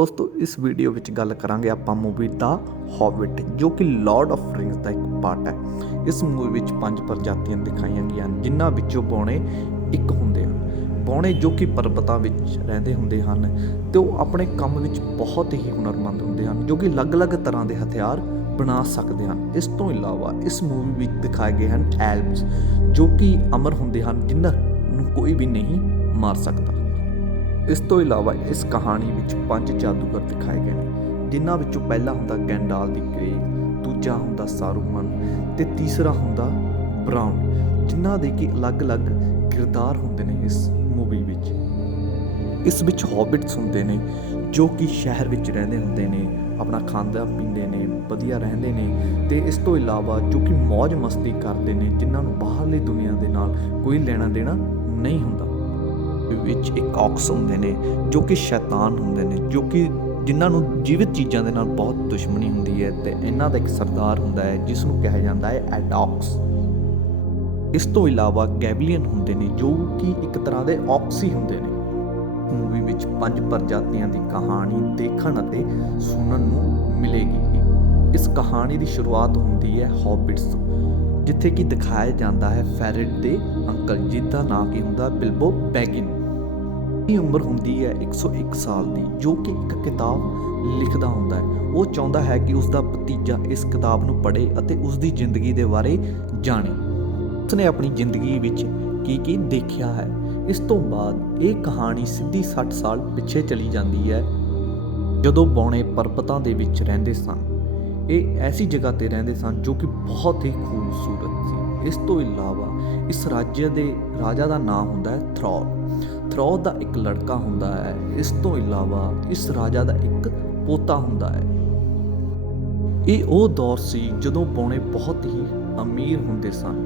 ਦੋਸਤੋ ਇਸ ਵੀਡੀਓ ਵਿੱਚ ਗੱਲ ਕਰਾਂਗੇ ਆਪਾਂ ਮੂਵੀ ਦਾ ਹੌਬਿਟ ਜੋ ਕਿ ਲਾਰਡ ਆਫ ਰਿੰਗਸ ਦਾ ਇੱਕ ਪਾਰਟ ਹੈ। ਇਸ ਮੂਵੀ ਵਿੱਚ 5 ਪ੍ਰਜਾਤੀਆਂ ਦਿਖਾਈਆਂ ਗਈਆਂ ਹਨ, ਜਿਨ੍ਹਾਂ ਵਿੱਚੋਂ ਬੌਣੇ ਇੱਕ ਹੁੰਦੇ ਹਨ। ਬੌਣੇ ਜੋ ਕਿ ਪਰਬਤਾਂ ਵਿੱਚ ਰਹਿੰਦੇ ਹੁੰਦੇ ਹਨ ਤੇ ਉਹ ਆਪਣੇ ਕੰਮ ਵਿੱਚ ਬਹੁਤ ਹੀ ਹੁਨਰਮੰਦ ਹੁੰਦੇ ਹਨ, ਜੋ ਕਿ ਅਲੱਗ-ਅਲੱਗ ਤਰ੍ਹਾਂ ਦੇ ਹਥਿਆਰ ਬਣਾ ਸਕਦੇ ਹਨ। ਇਸ ਤੋਂ ਇਲਾਵਾ ਇਸ ਮੂਵੀ ਵਿੱਚ ਦਿਖਾਏ ਗਏ ਹਨ ਐਲਵਸ, ਜੋ ਕਿ ਅਮਰ ਹੁੰਦੇ ਹਨ, ਜਿਨ੍ਹਾਂ ਨੂੰ ਕੋਈ ਵੀ ਨਹੀਂ ਮਾਰ ਸਕਦਾ। ਇਸ ਤੋਂ ਇਲਾਵਾ ਇਸ ਕਹਾਣੀ ਵਿੱਚ 5 ਜਾਦੂਗਰ ਦਿਖਾਏ ਗਏ ਨੇ, ਜਿਨ੍ਹਾਂ ਵਿੱਚੋਂ ਪਹਿਲਾ ਹੁੰਦਾ ਗੈਂਡਾਲ ਦੀ ਗ੍ਰੇ, ਦੂਜਾ ਹੁੰਦਾ ਸਾਰੂਮਨ ਤੇ ਤੀਸਰਾ ਹੁੰਦਾ ਬਰਾਊਨ, ਜਿਨ੍ਹਾਂ ਦੇ ਕਿ ਅਲੱਗ-ਅਲੱਗ ਕਿਰਦਾਰ ਹੁੰਦੇ ਨੇ ਇਸ ਮੂਵੀ ਵਿੱਚ। ਇਸ ਵਿੱਚ ਹੌਬਿਟਸ ਹੁੰਦੇ ਨੇ ਜੋ ਕਿ ਸ਼ਹਿਰ ਵਿੱਚ ਰਹਿੰਦੇ ਹੁੰਦੇ ਨੇ, ਆਪਣਾ ਖਾਂਦਾ ਪੀਂਦੇ ਨੇ, ਵਧੀਆ ਰਹਿੰਦੇ ਨੇ ਤੇ ਇਸ ਤੋਂ ਇਲਾਵਾ ਜੋ ਕਿ ਮौज ਮਸਤੀ ਕਰਦੇ ਨੇ, ਜਿਨ੍ਹਾਂ ਨੂੰ ਬਾਹਰਲੀ ਦੁਨੀਆ ਦੇ ਨਾਲ ਕੋਈ ਲੈਣਾ ਦੇਣਾ ਨਹੀਂ ਹੁੰਦਾ। ਵਿੱਚ ਇੱਕ ਔਕਸ ਹੁੰਦੇ ਨੇ ਜੋ ਕਿ ਸ਼ੈਤਾਨ ਹੁੰਦੇ ਨੇ, ਜੋ ਕਿ ਜਿਨ੍ਹਾਂ ਨੂੰ ਜੀਵਿਤ ਚੀਜ਼ਾਂ ਦੇ ਨਾਲ ਬਹੁਤ ਦੁਸ਼ਮਣੀ ਹੁੰਦੀ ਹੈ ਤੇ ਇਹਨਾਂ ਦਾ ਇੱਕ ਸਰਦਾਰ ਹੁੰਦਾ ਹੈ ਜਿਸ ਨੂੰ ਕਿਹਾ ਜਾਂਦਾ ਹੈ ਐਡੌਕਸ। ਇਸ ਤੋਂ ਇਲਾਵਾ ਗੈਬਲੀਅਨ ਹੁੰਦੇ ਨੇ ਜੋ ਕਿ ਇੱਕ ਤਰ੍ਹਾਂ ਦੇ ਔਕਸੀ ਹੁੰਦੇ ਨੇ। ਮੂਵੀ ਵਿੱਚ 5 ਪ੍ਰਜਾਤੀਆਂ ਦੀ ਕਹਾਣੀ ਦੇਖਣ ਅਤੇ ਸੁਣਨ ਨੂੰ ਮਿਲੇਗੀ। ਇਸ ਕਹਾਣੀ ਦੀ ਸ਼ੁਰੂਆਤ ਹੁੰਦੀ ਹੈ ਹੌਬਿਟਸ ਤੋਂ, ਜਿੱਥੇ ਕਿ ਦਿਖਾਇਆ ਜਾਂਦਾ ਹੈ ਫੈਰਿਡ ਦੇ ਅੰਕਲ, ਜਿਹਦਾ ਨਾਂ ਕੀ ਹੁੰਦਾ ਬਿਲਬੋ ਬੈਗਿਨ। ਦੀ ਉਮਰ ਹੁੰਦੀ ਹੈ 101 ਸਾਲ ਦੀ, ਜੋ ਕਿ ਇੱਕ ਕਿਤਾਬ ਲਿਖਦਾ ਹੁੰਦਾ ਹੈ। ਉਹ ਚਾਹੁੰਦਾ ਹੈ ਕਿ ਉਸਦਾ ਭਤੀਜਾ ਇਸ ਕਿਤਾਬ ਨੂੰ ਪੜ੍ਹੇ ਅਤੇ ਉਸਦੀ ਜ਼ਿੰਦਗੀ ਦੇ ਬਾਰੇ ਜਾਣੇ, ਉਸਨੇ ਆਪਣੀ ਜ਼ਿੰਦਗੀ ਵਿੱਚ ਕੀ ਦੇਖਿਆ ਹੈ। ਇਸ ਤੋਂ ਬਾਅਦ ਇਹ ਕਹਾਣੀ ਸਿੱਧੀ 60 ਸਾਲ ਪਿੱਛੇ ਚਲੀ ਜਾਂਦੀ ਹੈ, ਜਦੋਂ ਬੌਣੇ ਪਰਬਤਾਂ ਦੇ ਵਿੱਚ ਰਹਿੰਦੇ ਸਨ। ਇਹ ਐਸੀ ਜਗ੍ਹਾ ਤੇ ਰਹਿੰਦੇ ਸਨ ਜੋ ਕਿ ਬਹੁਤ ਹੀ ਖੂਬਸੂਰਤ ਸੀ। ਇਸ ਤੋਂ ਇਲਾਵਾ ਇਸ ਰਾਜਾ ਦਾ ਨਾਮ ਹੁੰਦਾ ਹੈ ਥਰੌਥ ਦਾ ਇੱਕ ਲੜਕਾ ਹੁੰਦਾ ਹੈ। ਇਸ ਤੋਂ ਇਲਾਵਾ ਇਸ ਰਾਜਾ ਦਾ ਇੱਕ ਪੋਤਾ ਹੁੰਦਾ ਹੈ। ਇਹ ਉਹ ਦੌਰ ਸੀ ਜਦੋਂ ਬੌਣੇ ਬਹੁਤ ਹੀ ਅਮੀਰ ਹੁੰਦੇ ਸਨ,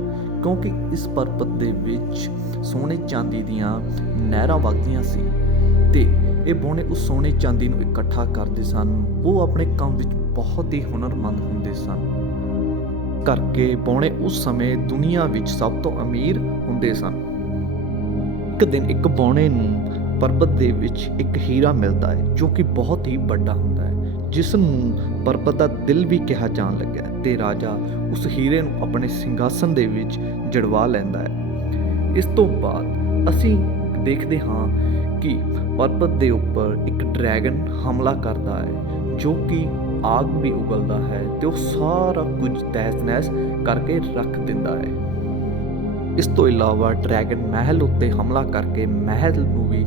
ਕਿਉਂਕਿ ਇਸ ਪਰਬਤ ਦੇ ਵਿੱਚ ਸੋਨੇ ਚਾਂਦੀ ਦੀਆਂ ਨਹਿਰਾਂ ਵਗਦੀਆਂ ਸੀ ਤੇ ਇਹ ਬੌਣੇ ਉਸ ਸੋਨੇ ਚਾਂਦੀ ਨੂੰ ਇਕੱਠਾ ਕਰਦੇ ਸਨ। ਉਹ ਆਪਣੇ ਕੰਮ ਵਿੱਚ ਬਹੁਤ ਹੀ ਹੁਨਰਮੰਦ ਹੁੰਦੇ ਸਨ, ਕਰਕੇ ਬੌਣੇ ਉਸ ਸਮੇਂ ਦੁਨੀਆ ਵਿੱਚ ਸਭ ਤੋਂ ਅਮੀਰ ਹੁੰਦੇ ਸਨ। ਇੱਕ ਦਿਨ ਇੱਕ ਬੌਣੇ ਨੂੰ ਪਰਬਤ ਦੇ ਵਿੱਚ ਇੱਕ ਹੀਰਾ ਮਿਲਦਾ ਹੈ, ਜੋ ਕਿ ਬਹੁਤ ਹੀ ਵੱਡਾ ਹੁੰਦਾ ਹੈ, ਜਿਸ ਨੂੰ ਪਰਬਤ ਦਾ ਦਿਲ ਵੀ ਕਿਹਾ ਜਾਣ ਲੱਗਿਆ ਤੇ ਰਾਜਾ ਉਸ ਹੀਰੇ ਨੂੰ ਆਪਣੇ ਸਿੰਘਾਸਨ ਦੇ ਵਿੱਚ ਜੜਵਾ ਲੈਂਦਾ ਹੈ। ਇਸ ਤੋਂ ਬਾਅਦ ਅਸੀਂ ਦੇਖਦੇ ਹਾਂ ਕਿ ਪਰਬਤ ਦੇ ਉੱਪਰ ਇੱਕ ਡਰੈਗਨ ਹਮਲਾ ਕਰਦਾ ਹੈ, ਜੋ ਕਿ ਆਗ ਵੀ ਉਗਲਦਾ ਹੈ ਤੇ ਉਹ ਸਾਰਾ ਕੁਝ ਤਹਿਸ-ਨਹਿਸ ਕਰਕੇ ਰੱਖ ਦਿੰਦਾ ਹੈ। ਇਸ ਤੋਂ ਇਲਾਵਾ ਡਰੈਗਨ ਮਹਿਲ ਉੱਤੇ ਹਮਲਾ ਕਰਕੇ ਮਹਿਲ ਨੂੰ ਵੀ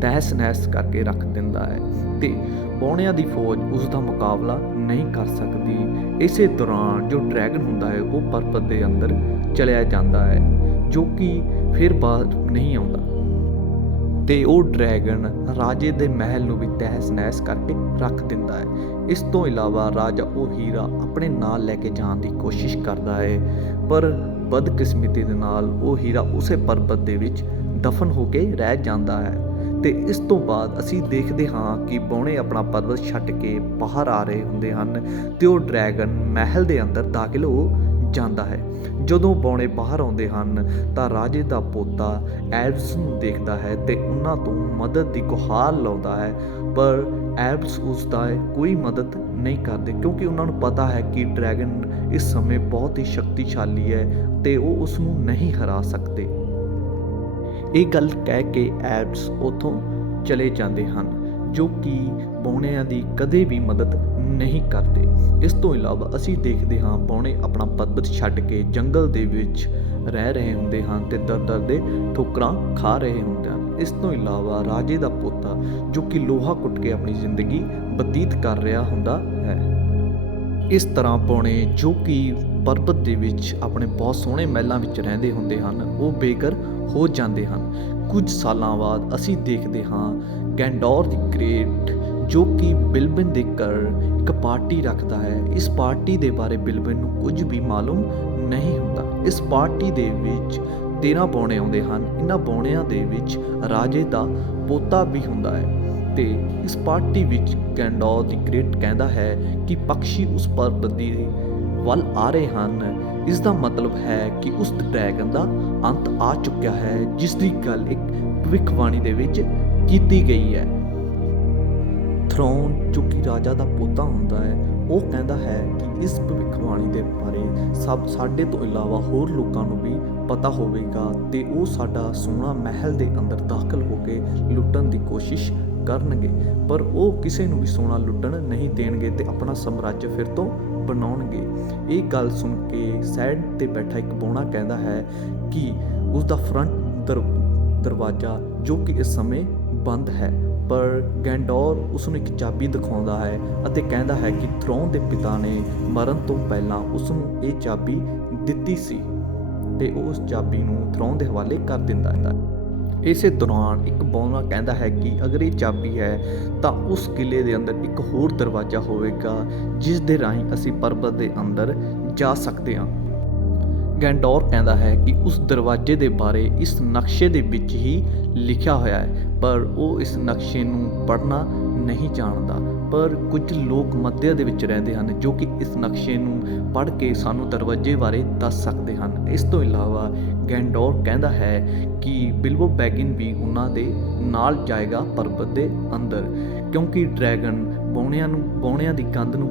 ਤਹਿਸ-ਨਹਿਸ ਕਰਕੇ ਰੱਖ ਦਿੰਦਾ ਹੈ ਤੇ ਬੌਣਿਆਂ ਦੀ ਫੌਜ ਉਸ ਦਾ ਮੁਕਾਬਲਾ ਨਹੀਂ ਕਰ ਸਕਦੀ। ਇਸੇ ਦੌਰਾਨ ਜੋ ਡਰੈਗਨ ਹੁੰਦਾ ਹੈ ਉਹ ਪਰਬਤ ਦੇ ਅੰਦਰ ਚਲਿਆ ਜਾਂਦਾ ਹੈ, ਜੋ ਕਿ ਫਿਰ ਬਾਹਰ ਨਹੀਂ ਆਉਂਦਾ ਤੇ ਉਹ ਡਰੈਗਨ ਰਾਜੇ ਦੇ ਮਹਿਲ ਨੂੰ ਵੀ ਤਹਿਸ-ਨਹਿਸ ਕਰਕੇ ਰੱਖ ਦਿੰਦਾ ਹੈ। ਇਸ ਤੋਂ ਇਲਾਵਾ ਰਾਜਾ ਉਹ ਹੀਰਾ ਆਪਣੇ ਨਾਲ ਲੈ ਕੇ ਜਾਣ ਦੀ ਕੋਸ਼ਿਸ਼ ਕਰਦਾ ਹੈ, ਪਰ ਬਦਕਿਸਮਤੀ ਦੇ ਨਾਲ ਉਹ ਹੀਰਾ ਉਸੇ ਪਰਬਤ ਦੇ ਵਿੱਚ ਦਫਨ ਹੋ ਕੇ ਰਹਿ ਜਾਂਦਾ ਹੈ। ਤੇ ਇਸ ਤੋਂ ਬਾਅਦ ਅਸੀਂ ਦੇਖਦੇ ਹਾਂ ਕਿ ਬੌਣੇ ਆਪਣਾ ਪਰਬਤ ਛੱਡ ਕੇ ਬਾਹਰ ਆ ਰਹੇ ਹੁੰਦੇ ਹਨ ਤੇ ਉਹ ਡਰੈਗਨ ਮਹਿਲ ਦੇ ਅੰਦਰ ਦਾਖਲ ਹੋ ਜਾਂਦਾ ਹੈ। ਜਦੋਂ ਬੌਣੇ ਬਾਹਰ ਆਉਂਦੇ ਹਨ ਤਾਂ ਰਾਜੇ ਦਾ ਪੋਤਾ ਐਲਵਸ ਨੂੰ ਦੇਖਦਾ ਹੈ ਤੇ ਉਹਨਾਂ ਤੋਂ ਮਦਦ ਦੀ ਗੁਹਾਰ ਲਾਉਂਦਾ ਹੈ, ਪਰ ਐਲਵਸ ਉਸ ਦਾ ਕੋਈ ਮਦਦ ਨਹੀਂ ਕਰਦੇ, ਕਿਉਂਕਿ ਉਹਨਾਂ ਨੂੰ ਪਤਾ ਹੈ ਕਿ ਡਰੈਗਨ ਇਸ ਸਮੇਂ ਬਹੁਤ ਹੀ ਸ਼ਕਤੀਸ਼ਾਲੀ ਹੈ ਤੇ ਉਹ ਉਸ ਨੂੰ ਨਹੀਂ ਹਰਾ ਸਕਦੇ। ਇਹ ਗੱਲ ਕਹਿ ਕੇ ਐਲਵਸ ਉੱਥੋਂ ਚਲੇ ਜਾਂਦੇ ਹਨ, ਜੋ ਕਿ ਬੌਣਿਆਂ ਦੀ ਕਦੇ ਵੀ ਮਦਦ ਨਹੀਂ ਕਰਦੇ। ਇਸ ਤੋਂ ਇਲਾਵਾ ਅਸੀਂ ਦੇਖਦੇ ਹਾਂ ਬੌਣੇ ਆਪਣਾ ਪਰਬਤ ਛੱਡ ਕੇ ਜੰਗਲ ਦੇ ਵਿੱਚ ਰਹਿ ਰਹੇ ਹੁੰਦੇ ਹਨ ਤੇ ਦਰ ਦੇ ਠੋਕਰਾਂ ਖਾ ਰਹੇ ਹੁੰਦੇ ਹਨ। ਇਸ ਤੋਂ ਇਲਾਵਾ ਰਾਜੇ ਦਾ ਪੋਤਾ ਜੋ ਕਿ ਲੋਹਾ ਕੁੱਟ ਕੇ ਆਪਣੀ ਜ਼ਿੰਦਗੀ ਬਤੀਤ ਕਰ ਰਿਹਾ ਹੁੰਦਾ ਹੈ। ਇਸ ਤਰ੍ਹਾਂ ਬੌਣੇ ਜੋ ਕਿ ਪਰਬਤ ਦੇ ਵਿੱਚ ਆਪਣੇ ਬਹੁਤ ਸੋਹਣੇ ਮਹਿਲਾਂ ਵਿੱਚ ਰਹਿੰਦੇ ਹੁੰਦੇ ਹਨ, ਉਹ ਬੇਘਰ ਹੋ ਜਾਂਦੇ ਹਨ। ਕੁਝ ਸਾਲਾਂ ਬਾਅਦ ਅਸੀਂ ਦੇਖਦੇ ਹਾਂ ਗੈਂਡੋਰ ਦੀ ਗ੍ਰੇਟ, ਜੋ ਕਿ ਬਿਲਬਨ ਦੇ ਘਰ ਇੱਕ ਪਾਰਟੀ ਰੱਖਦਾ ਹੈ। ਇਸ ਪਾਰਟੀ ਦੇ ਬਾਰੇ ਬਿਲਬਨ ਨੂੰ ਕੁਝ ਵੀ ਮਾਲੂਮ ਨਹੀਂ ਹੁੰਦਾ। ਇਸ ਪਾਰਟੀ ਦੇ ਵਿੱਚ 13 ਬੌਣੇ ਆਉਂਦੇ ਹਨ। ਇਹਨਾਂ ਬੌਣਿਆਂ ਦੇ ਵਿੱਚ ਰਾਜੇ ਦਾ ਪੋਤਾ ਵੀ ਹੁੰਦਾ ਹੈ ਤੇ ਇਸ ਪਾਰਟੀ ਵਿੱਚ ਗੈਂਡੋਰ ਦੀ ਗ੍ਰੇਟ ਕਹਿੰਦਾ ਹੈ ਕਿ ਪੰਛੀ ਉਸ ਪਰਬਤ ਦੀ ਵੱਲ ਆ ਰਹੇ ਹਨ। ਇਸ ਦਾ ਮਤਲਬ ਹੈ ਕਿ ਉਸ ਡਰੈਗਨ ਦਾ ਅੰਤ ਆ ਚੁੱਕਿਆ ਹੈ, ਜਿਸ ਦੀ ਗੱਲ ਇੱਕ ਭਵਿੱਖਬਾਣੀ ਦੇ ਵਿੱਚ ਕੀਤੀ ਗਈ ਹੈ। ਥਰੋਨ ਜੋ ਕਿ ਰਾਜਾ ਦਾ ਪੋਤਾ ਹੁੰਦਾ ਹੈ, ਉਹ ਕਹਿੰਦਾ ਹੈ ਕਿ ਇਸ ਭਵਿੱਖਬਾਣੀ ਦੇ ਬਾਰੇ ਸਾਡੇ ਤੋਂ ਇਲਾਵਾ ਹੋਰ ਲੋਕਾਂ ਨੂੰ ਵੀ ਪਤਾ ਹੋਵੇਗਾ ਤੇ ਉਹ ਸਾਡਾ ਸੋਹਣਾ ਮਹਿਲ ਦੇ ਅੰਦਰ ਦਾਖਲ ਹੋ ਕੇ ਲੁੱਟਣ ਦੀ ਕੋਸ਼ਿਸ਼ ਕਰਨਗੇ, ਪਰ ਉਹ ਕਿਸੇ ਨੂੰ ਵੀ ਸੋਨਾ ਲੁੱਟਣ ਨਹੀਂ ਦੇਣਗੇ ਤੇ ਆਪਣਾ ਸਾਮਰਾਜ ਫਿਰ ਤੋਂ ਬਣਾਉਣਗੇ। ਇਹ ਗੱਲ ਸੁਣ ਕੇ ਸਾਈਡ ਤੇ ਬੈਠਾ ਇੱਕ ਬੌਣਾ ਕਹਿੰਦਾ ਹੈ ਕਿ ਉਸ ਦਾ ਫਰੰਟ ਦਰਵਾਜ਼ਾ ਜੋ ਕਿ ਇਸ ਸਮੇਂ ਬੰਦ ਹੈ, ਪਰ ਗੈਂਡੋਰ ਉਸ ਨੂੰ ਇੱਕ ਚਾਬੀ ਦਿਖਾਉਂਦਾ ਹੈ ਅਤੇ ਕਹਿੰਦਾ ਹੈ ਕਿ ਥਰੋਨ ਦੇ ਪਿਤਾ ਨੇ ਮਰਨ ਤੋਂ ਪਹਿਲਾਂ ਉਸ ਨੂੰ ਇਹ ਚਾਬੀ ਦਿੱਤੀ ਸੀ ਤੇ ਉਹ ਉਸ ਚਾਬੀ ਨੂੰ ਥਰੋਨ ਦੇ ਹਵਾਲੇ ਕਰ ਦਿੰਦਾ ਹੈ। ਇਸੇ ਦੌਰਾਨ ਇੱਕ ਬੌਣਾ ਕਹਿੰਦਾ ਹੈ ਕਿ ਅਗਰ ਇਹ ਚਾਬੀ ਹੈ ਤਾਂ ਉਸ ਕਿਲੇ ਦੇ ਅੰਦਰ ਇੱਕ ਹੋਰ ਦਰਵਾਜ਼ਾ ਹੋਵੇਗਾ ਜਿਸ ਦੇ ਰਾਹੀਂ ਅਸੀਂ ਪਰਬਤ ਦੇ ਅੰਦਰ ਜਾ ਸਕਦੇ ਹਾਂ। ਗੈਂਡੋਰ ਕਹਿੰਦਾ ਹੈ ਕਿ ਉਸ ਦਰਵਾਜ਼ੇ ਦੇ ਬਾਰੇ ਇਸ ਨਕਸ਼ੇ ਦੇ ਵਿੱਚ ਹੀ ਲਿਖਿਆ ਹੋਇਆ ਹੈ, ਪਰ ਉਹ ਇਸ ਨਕਸ਼ੇ ਨੂੰ ਪੜ੍ਹਨਾ ਨਹੀਂ ਜਾਣਦਾ, ਪਰ ਕੁਝ ਲੋਕ ਮੱਧ ਦੇ ਵਿੱਚ ਰਹਿੰਦੇ ਹਨ ਜੋ ਕਿ ਇਸ ਨਕਸ਼ੇ ਨੂੰ ਪੜ੍ਹ ਕੇ ਸਾਨੂੰ ਦਰਵਾਜ਼ੇ ਬਾਰੇ ਦੱਸ ਸਕਦੇ ਹਨ। ਇਸ ਤੋਂ ਇਲਾਵਾ ਗੈਂਡੋਰ ਕਹਿੰਦਾ ਹੈ ਕਿ ਬਿਲਬੋ ਬੈਗਿਨ ਵੀ ਉਹਨਾਂ ਦੇ ਨਾਲ ਜਾਏਗਾ ਪਰਬਤ ਦੇ ਅੰਦਰ, ਕਿਉਂਕਿ ਡਰੈਗਨ ਬੌਣਿਆਂ ਦੀ ਗੰਧ ਨੂੰ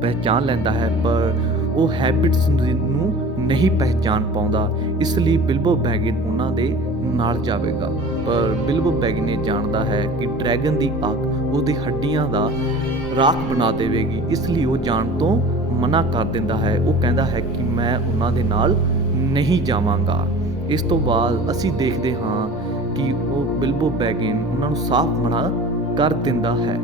ਪਹਿਚਾਨ ਲੈਂਦਾ ਹੈ, ਪਰ ਉਹ ਹੈਬਿਟਸ ਨੂੰ ਨਹੀਂ ਪਹਿਚਾਨ ਪਾਉਂਦਾ, ਇਸ ਲਈ ਬਿਲਬੋ ਬੈਗਿਨ ਉਹਨਾਂ ਦੇ ਨਾਲ ਜਾਵੇਗਾ। ਪਰ ਬਿਲਬੋ ਬੈਗਿਨ ਇਹ ਜਾਣਦਾ ਹੈ ਕਿ ਡਰੈਗਨ ਦੀ ਅੱਗ ਉਹਦੀ ਹੱਡੀਆਂ ਦਾ ਰਾਖ ਬਣਾ ਦੇਵੇਗੀ, ਇਸ ਲਈ ਉਹ ਜਾਣ ਤੋਂ ਮਨਾ ਕਰ ਦਿੰਦਾ ਹੈ। ਉਹ ਕਹਿੰਦਾ ਹੈ ਕਿ ਮੈਂ ਉਹਨਾਂ ਦੇ ਨਾਲ ਨਹੀਂ ਜਾਵਾਂਗਾ। ਇਸ ਤੋਂ ਬਾਅਦ ਅਸੀਂ ਦੇਖਦੇ ਹਾਂ ਕਿ ਉਹ ਬਿਲਬੋ ਬੈਗਿਨ ਉਹਨਾਂ ਨੂੰ ਸਾਫ਼ ਮਨਾ ਕਰ ਦਿੰਦਾ ਹੈ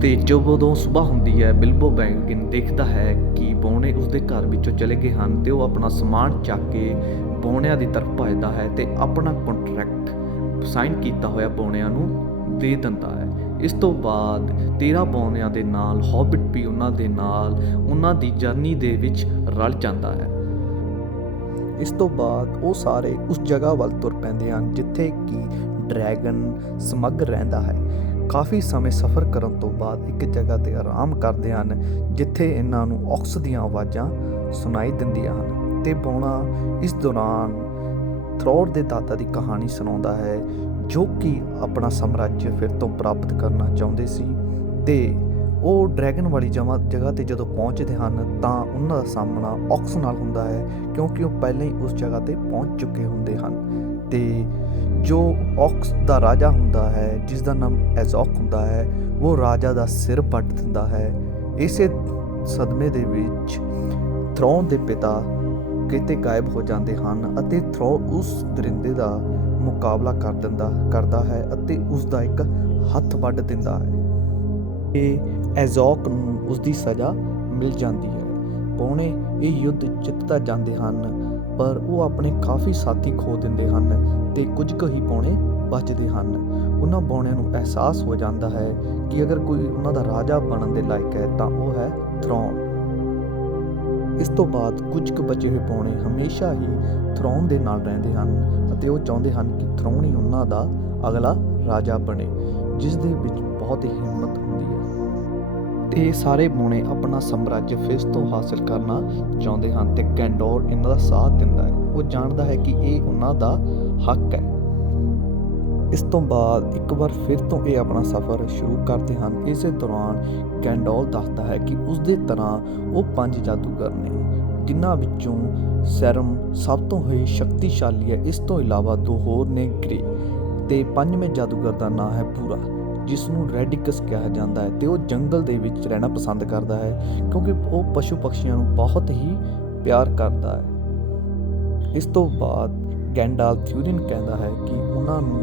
ਤੇ ਜਦੋਂ ਸੁਬਾਹ ਹੁੰਦੀ ਹੈ ਬਿਲਬੋ ਬੈਗਿਨ ਦੇਖਦਾ ਹੈ ਕਿ ਬੌਣੇ ਉਸਦੇ ਘਰ ਵਿੱਚੋਂ ਚਲੇ ਗਏ ਹਨ ਤੇ ਉਹ ਆਪਣਾ ਸਮਾਨ ਚੱਕ ਕੇ ਬੌਣਿਆਂ ਦੀ ਤਰਫ ਭੱਜਦਾ ਹੈ ਤੇ ਆਪਣਾ ਕੰਟਰੈਕਟ ਸਾਈਨ ਕੀਤਾ ਹੋਇਆ ਬੌਣਿਆਂ ਨੂੰ ਦੇ ਦਿੰਦਾ ਹੈ। ਇਸ ਤੋਂ ਬਾਅਦ 13 ਬੌਣਿਆਂ ਦੇ ਨਾਲ ਹੌਬਿਟ ਵੀ ਉਹਨਾਂ ਦੇ ਨਾਲ ਉਹਨਾਂ ਦੀ ਜਰਨੀ ਦੇ ਵਿੱਚ ਰਲ ਜਾਂਦਾ ਹੈ। ਇਸ ਤੋਂ ਬਾਅਦ ਉਹ ਸਾਰੇ ਉਸ ਜਗ੍ਹਾ ਵੱਲ ਤੁਰ ਪੈਂਦੇ ਹਨ ਜਿੱਥੇ ਕਿ ਡਰੈਗਨ ਸਮੱਗ ਰਹਿੰਦਾ ਹੈ। ਕਾਫੀ ਸਮੇਂ ਸਫ਼ਰ ਕਰਨ ਤੋਂ ਬਾਅਦ ਇੱਕ ਜਗ੍ਹਾ ਤੇ ਆਰਾਮ ਕਰਦੇ ਹਨ ਜਿੱਥੇ ਇਹਨਾਂ ਨੂੰ ਔਕਸ ਦੀਆਂ ਆਵਾਜ਼ਾਂ ਸੁਣਾਈ ਦਿੰਦੀਆਂ ਹਨ ਤੇ ਬੌਣਾ ਇਸ ਦੌਰਾਨ ਥਰੋਰ ਦੇ ਦਾਦਾ ਦੀ ਕਹਾਣੀ ਸੁਣਾਉਂਦਾ ਹੈ ਜੋ ਕਿ ਆਪਣਾ ਸਾਮਰਾਜ ਫਿਰ ਤੋਂ ਪ੍ਰਾਪਤ ਕਰਨਾ ਚਾਹੁੰਦੇ ਸੀ ਤੇ ਉਹ ਡਰੈਗਨ ਵਾਲੀ ਜਗ੍ਹਾ ਤੇ ਜਦੋਂ ਪਹੁੰਚਦੇ ਹਨ ਤਾਂ ਉਹਨਾਂ ਦਾ ਸਾਹਮਣਾ ਔਕਸ ਨਾਲ ਹੁੰਦਾ ਹੈ, ਕਿਉਂਕਿ ਉਹ ਪਹਿਲਾਂ ਹੀ ਉਸ ਜਗ੍ਹਾ ਤੇ ਪਹੁੰਚ ਚੁੱਕੇ ਹੁੰਦੇ ਹਨ ਤੇ ਜੋ ਔਕਸ ਦਾ ਰਾਜਾ ਹੁੰਦਾ ਹੈ ਜਿਸ ਦਾ ਨਾਮ ਐਜ਼ੋਕ ਹੁੰਦਾ ਹੈ, ਉਹ ਰਾਜਾ ਦਾ ਸਿਰ ਵੱਢ ਦਿੰਦਾ ਹੈ। ਇਸੇ ਸਦਮੇ ਦੇ ਵਿੱਚ ਥਰੋਨ ਦੇ ਪਿਤਾ ਕਿਤੇ ਗਾਇਬ ਹੋ ਜਾਂਦੇ ਹਨ ਅਤੇ ਥਰੋਨ ਉਸ ਦਰਿੰਦੇ ਦਾ ਮੁਕਾਬਲਾ ਕਰਦਾ ਹੈ ਅਤੇ ਉਸ ਦਾ ਇੱਕ ਹੱਥ ਵੱਢ ਦਿੰਦਾ ਹੈ ਤੇ ਐਜ਼ੋਕ ਨੂੰ ਉਸ ਦੀ ਸਜ਼ਾ ਮਿਲ ਜਾਂਦੀ ਹੈ। ਬੌਣੇ ਇਹ ਯੁੱਧ ਜਿੱਤਦਾ ਜਾਂਦੇ ਹਨ, ਪਰ ਉਹ ਆਪਣੇ ਕਾਫੀ ਸਾਥੀ ਖੋ ਦਿੰਦੇ ਹਨ ਤੇ ਕੁਝ ਕੁ ਹੀ ਬੌਣੇ ਬਚਦੇ ਹਨ। ਉਹਨਾਂ ਬੌਣਿਆਂ ਨੂੰ ਅਹਿਸਾਸ ਹੋ ਜਾਂਦਾ ਹੈ ਕਿ ਅਗਰ ਕੋਈ ਉਹਨਾਂ ਦਾ ਰਾਜਾ ਬਣਨ ਦੇ ਲਾਇਕ ਹੈ ਤਾਂ ਉਹ ਹੈ ਥਰੋਨ। ਇਸ ਤੋਂ ਬਾਅਦ ਕੁਝ ਕੁ ਬਚੇ ਹੋਏ ਬੌਣੇ ਹਮੇਸ਼ਾ ਹੀ ਥਰੋਨ ਦੇ ਨਾਲ ਰਹਿੰਦੇ ਹਨ ਅਤੇ ਉਹ ਚਾਹੁੰਦੇ ਹਨ ਕਿ ਥਰੋਨ ਹੀ ਉਹਨਾਂ ਦਾ ਅਗਲਾ ਰਾਜਾ ਬਣੇ, ਜਿਸ ਦੇ ਵਿੱਚ ਬਹੁਤ ਹੀ ਹਿੰਮਤ ਹੁੰਦੀ ਹੈ ਤੇ ਸਾਰੇ ਬੌਣੇ ਆਪਣਾ ਸਾਮਰਾਜ ਫਿਰ ਤੋਂ ਹਾਸਿਲ ਕਰਨਾ ਚਾਹੁੰਦੇ ਹਨ ਤੇ ਗੈਂਡੋਰ ਇਹਨਾਂ ਦਾ ਸਾਥ ਦਿੰਦਾ ਹੈ। ਉਹ ਜਾਣਦਾ ਹੈ ਕਿ ਇਹ ਉਹਨਾਂ ਦਾ ਹੱਕ ਹੈ। ਇਸ ਤੋਂ ਬਾਅਦ ਇੱਕ ਵਾਰ ਫਿਰ ਤੋਂ ਇਹ ਆਪਣਾ ਸਫ਼ਰ ਸ਼ੁਰੂ ਕਰਦੇ ਹਨ। ਇਸੇ ਦੌਰਾਨ ਗੈਂਡੋਰ ਦੱਸਦਾ ਹੈ ਕਿ ਉਸਦੇ ਤਰ੍ਹਾਂ ਉਹ 5 ਜਾਦੂਗਰ ਨੇ, ਜਿਨ੍ਹਾਂ ਵਿੱਚੋਂ ਸੈਰਮ ਸਭ ਤੋਂ ਹੀ ਸ਼ਕਤੀਸ਼ਾਲੀ ਹੈ। ਇਸ ਤੋਂ ਇਲਾਵਾ 2 ਹੋਰ ਨੇ ਗ੍ਰੇ ਤੇ 5ਵੇਂ ਜਾਦੂਗਰ ਦਾ ਨਾਂ ਹੈ ਪੂਰਾ, ਜਿਸ ਨੂੰ ਰੈਡਿਕਸ ਕਿਹਾ ਜਾਂਦਾ ਹੈ ਤੇ ਉਹ ਜੰਗਲ ਦੇ ਵਿੱਚ ਰਹਿਣਾ ਪਸੰਦ ਕਰਦਾ ਹੈ ਕਿਉਂਕਿ ਉਹ ਪਸ਼ੂ ਪਕਸ਼ੀਆਂ ਨੂੰ ਬਹੁਤ ਹੀ ਪਿਆਰ ਕਰਦਾ ਹੈ। ਇਸ ਤੋਂ ਬਾਅਦ ਗੈਂਡਾਲਫ ਥਿਊਰਿਨ ਕਹਿੰਦਾ ਹੈ ਕਿ ਉਹਨਾਂ ਨੂੰ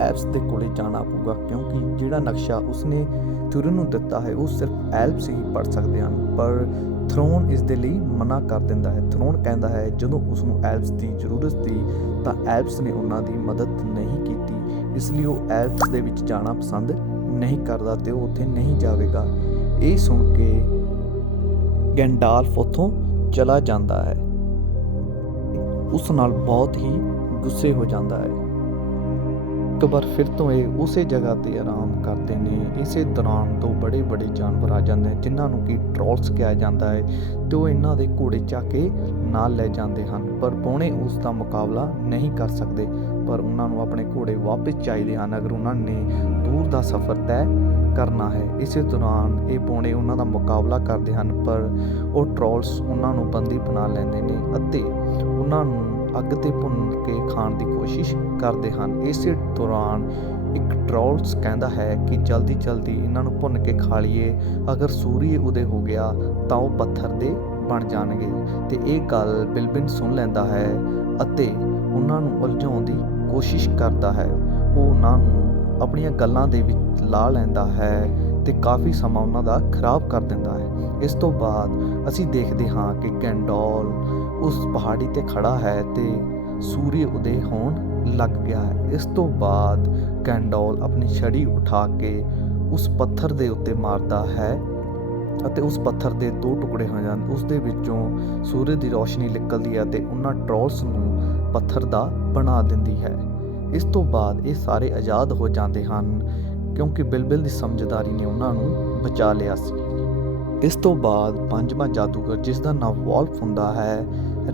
ਐਲਫਸ ਦੇ ਕੋਲੇ ਜਾਣਾ ਪਊਗਾ, ਕਿਉਂਕਿ ਜਿਹੜਾ ਨਕਸ਼ਾ ਉਸਨੇ ਥਿਊਰਿਨ ਨੂੰ ਦਿੱਤਾ ਹੈ ਉਹ ਸਿਰਫ ਐਲਫਸ ਹੀ ਪੜ੍ਹ ਸਕਦੇ ਹਨ, ਪਰ ਥਰੋਨ ਇਸ ਦੇ ਲਈ ਮਨਾ ਕਰ ਦਿੰਦਾ ਹੈ। ਥਰੋਨ ਕਹਿੰਦਾ ਹੈ ਜਦੋਂ ਉਸਨੂੰ ਐਲਫਸ ਦੀ ਜ਼ਰੂਰਤ ਸੀ ਤਾਂ ਐਲਫਸ ਨੇ ਉਹਨਾਂ ਦੀ ਮਦਦ ਨਹੀਂ ਕੀਤੀ, ਇਸ ਲਈ ਉਹ ਐਲਫਸ ਦੇ ਵਿੱਚ ਜਾਣਾ ਪਸੰਦ ਨਹੀਂ ਕਰਦਾ ਤੇ ਉਹ ਉੱਥੇ ਨਹੀਂ ਜਾਵੇਗਾ। ਇਹ ਸੁਣ ਕੇ ਗੈਂਡਾਲਫ ਉੱਥੋਂ ਚਲਾ ਜਾਂਦਾ ਹੈ, ਉਸ ਨਾਲ ਬਹੁਤ ਹੀ ਗੁੱਸੇ ਹੋ ਜਾਂਦਾ ਹੈ। ਇੱਕ ਵਾਰ ਫਿਰ ਤੋਂ ਇਹ ਉਸੇ ਜਗ੍ਹਾ ਤੇ ਆਰਾਮ ਕਰਦੇ ਨੇ। ਇਸੇ ਦੌਰਾਨ 2 ਬੜੇ ਜਾਨਵਰ ਆ ਜਾਂਦੇ ਨੇ ਜਿਨ੍ਹਾਂ ਨੂੰ ਕਿ ਟ੍ਰੋਲਸ ਕਿਹਾ ਜਾਂਦਾ ਹੈ ਤੇ ਉਹ ਇਹਨਾਂ ਦੇ ਘੋੜੇ ਚੱਕ ਕੇ ਨਾਲ ਲੈ ਜਾਂਦੇ ਹਨ, ਪਰ ਬੌਣੇ ਉਸ ਦਾ ਮੁਕਾਬਲਾ ਨਹੀਂ ਕਰ ਸਕਦੇ, ਪਰ ਉਹਨਾਂ ਨੂੰ ਆਪਣੇ ਘੋੜੇ ਵਾਪਸ ਚਾਹੀਦੇ ਹਨ ਅਗਰ ਉਹਨਾਂ ਨੇ ਦੂਰ ਦਾ ਸਫ਼ਰ ਤੈਅ ਕਰਨਾ ਹੈ। ਇਸੇ ਦੌਰਾਨ ਇਹ ਪੌਣੇ ਉਹਨਾਂ ਦਾ ਮੁਕਾਬਲਾ ਕਰਦੇ ਹਨ, ਪਰ ਉਹ ਟ੍ਰੋਲਸ ਉਹਨਾਂ ਨੂੰ ਬੰਦੀ ਬਣਾ ਲੈਂਦੇ ਨੇ ਅਤੇ ਉਹਨਾਂ ਨੂੰ ਅੱਗ 'ਤੇ ਭੁੰਨ ਕੇ ਖਾਣ ਦੀ ਕੋਸ਼ਿਸ਼ ਕਰਦੇ ਹਨ। ਇਸੇ ਦੌਰਾਨ ਇੱਕ ਟ੍ਰੋਲਸ ਕਹਿੰਦਾ ਹੈ ਕਿ ਜਲਦੀ ਇਹਨਾਂ ਨੂੰ ਭੁੰਨ ਕੇ ਖਾ ਲਈਏ, ਅਗਰ ਸੂਰਜ ਉਦੇ ਹੋ ਗਿਆ ਤਾਂ ਉਹ ਪੱਥਰ ਦੇ ਬਣ ਜਾਣਗੇ। ਤੇ ਇਹ ਗੱਲ ਬਿਲਬਿਨ ਸੁਣ ਲੈਂਦਾ ਹੈ ਅਤੇ ਉਹਨਾਂ ਨੂੰ ਉਲਝਾਉਣ ਦੀ ਕੋਸ਼ਿਸ਼ ਕਰਦਾ ਹੈ। ਉਹ ਉਹਨਾਂ ਨੂੰ ਆਪਣੀਆਂ ਗੱਲਾਂ ਦੇ ਵਿੱਚ ਲਾ ਲੈਂਦਾ ਹੈ ਤੇ ਕਾਫੀ ਸਮਾਂ ਉਹਨਾਂ ਦਾ ਖਰਾਬ ਕਰ ਦਿੰਦਾ ਹੈ। ਇਸ ਤੋਂ ਬਾਅਦ ਅਸੀਂ ਦੇਖਦੇ ਹਾਂ ਕਿ ਗੈਂਡੋਲ ਉਸ ਪਹਾੜੀ ਤੇ ਖੜਾ ਹੈ ਤੇ ਸੂਰਜ ਉਦੇ ਹੋਣ ਲੱਗ ਗਿਆ ਹੈ। ਇਸ ਤੋਂ ਬਾਅਦ ਗੈਂਡੋਲ ਆਪਣੀ ਛੜੀ ਉਠਾ ਕੇ ਉਸ ਪੱਥਰ ਦੇ ਉੱਤੇ ਮਾਰਦਾ ਹੈ ਅਤੇ ਉਸ ਪੱਥਰ ਦੇ 2 ਟੁਕੜੇ ਹੋ ਜਾਂਦੇ। ਉਸ ਦੇ ਵਿੱਚੋਂ ਸੂਰਜ ਦੀ ਰੋਸ਼ਨੀ ਨਿਕਲਦੀ ਹੈ ਤੇ ਉਹਨਾਂ ਟ੍ਰੋਲਸ ਨੂੰ ਪੱਥਰ ਦਾ ਬਣਾ ਦਿੰਦੀ ਹੈ। ਇਸ ਤੋਂ ਬਾਅਦ ਇਹ ਸਾਰੇ ਆਜ਼ਾਦ ਹੋ ਜਾਂਦੇ ਹਨ ਕਿਉਂਕਿ ਬਿਲਬਿਲ ਦੀ ਸਮਝਦਾਰੀ ਨੇ ਉਹਨਾਂ ਨੂੰ ਬਚਾ ਲਿਆ ਸੀ। ਇਸ ਤੋਂ ਬਾਅਦ 5ਵਾਂ ਜਾਦੂਗਰ, ਜਿਸ ਦਾ ਨਾਮ ਵੋਲਫ ਹੁੰਦਾ ਹੈ,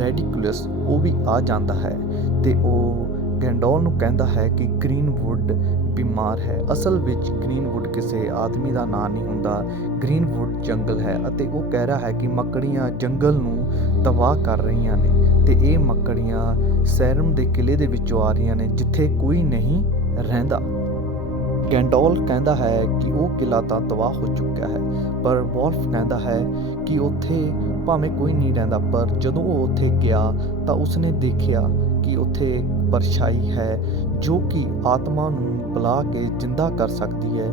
ਰੈਡੀਕੁਲਸ, ਉਹ ਵੀ ਆ ਜਾਂਦਾ ਹੈ ਤੇ ਉਹ ਗੈਂਡੋਲ ਨੂੰ ਕਹਿੰਦਾ ਹੈ ਕਿ ਗ੍ਰੀਨਵੁੱਡ ਬਿਮਾਰ ਹੈ। ਅਸਲ ਵਿੱਚ ਗ੍ਰੀਨਵੁੱਡ ਕਿਸੇ ਆਦਮੀ ਦਾ ਨਾਂ ਨਹੀਂ ਹੁੰਦਾ, ਗ੍ਰੀਨਵੁੱਡ ਜੰਗਲ ਹੈ ਅਤੇ ਉਹ ਕਹਿ ਰਿਹਾ ਹੈ ਕਿ ਮੱਕੜੀਆਂ ਜੰਗਲ ਨੂੰ ਤਬਾਹ ਕਰ ਰਹੀਆਂ ਨੇ ਤੇ ਇਹ ਮੱਕੜੀਆਂ ਸੈਰਮ ਦੇ ਕਿਲੇ ਦੇ ਵਿੱਚੋਂ ਆ ਰਹੀਆਂ ਨੇ ਜਿੱਥੇ ਕੋਈ ਨਹੀਂ ਰਹਿੰਦਾ। ਗੈਂਡੋਲ ਕਹਿੰਦਾ ਹੈ ਕਿ ਉਹ ਕਿਲਾ ਤਾਂ ਤਬਾਹ ਹੋ ਚੁੱਕਿਆ ਹੈ, ਪਰ ਵੋਲਫ ਕਹਿੰਦਾ ਹੈ ਕਿ ਉੱਥੇ ਭਾਵੇਂ ਕੋਈ ਨਹੀਂ ਰਹਿੰਦਾ, ਪਰ ਜਦੋਂ ਉਹ ਉੱਥੇ ਗਿਆ ਤਾਂ ਉਸਨੇ ਦੇਖਿਆ ਕਿ ਉੱਥੇ ਇੱਕ ਪਰਛਾਈ ਹੈ ਜੋ ਕਿ ਆਤਮਾ ਨੂੰ ਬੁਲਾ ਕੇ ਜ਼ਿੰਦਾ ਕਰ ਸਕਦੀ ਹੈ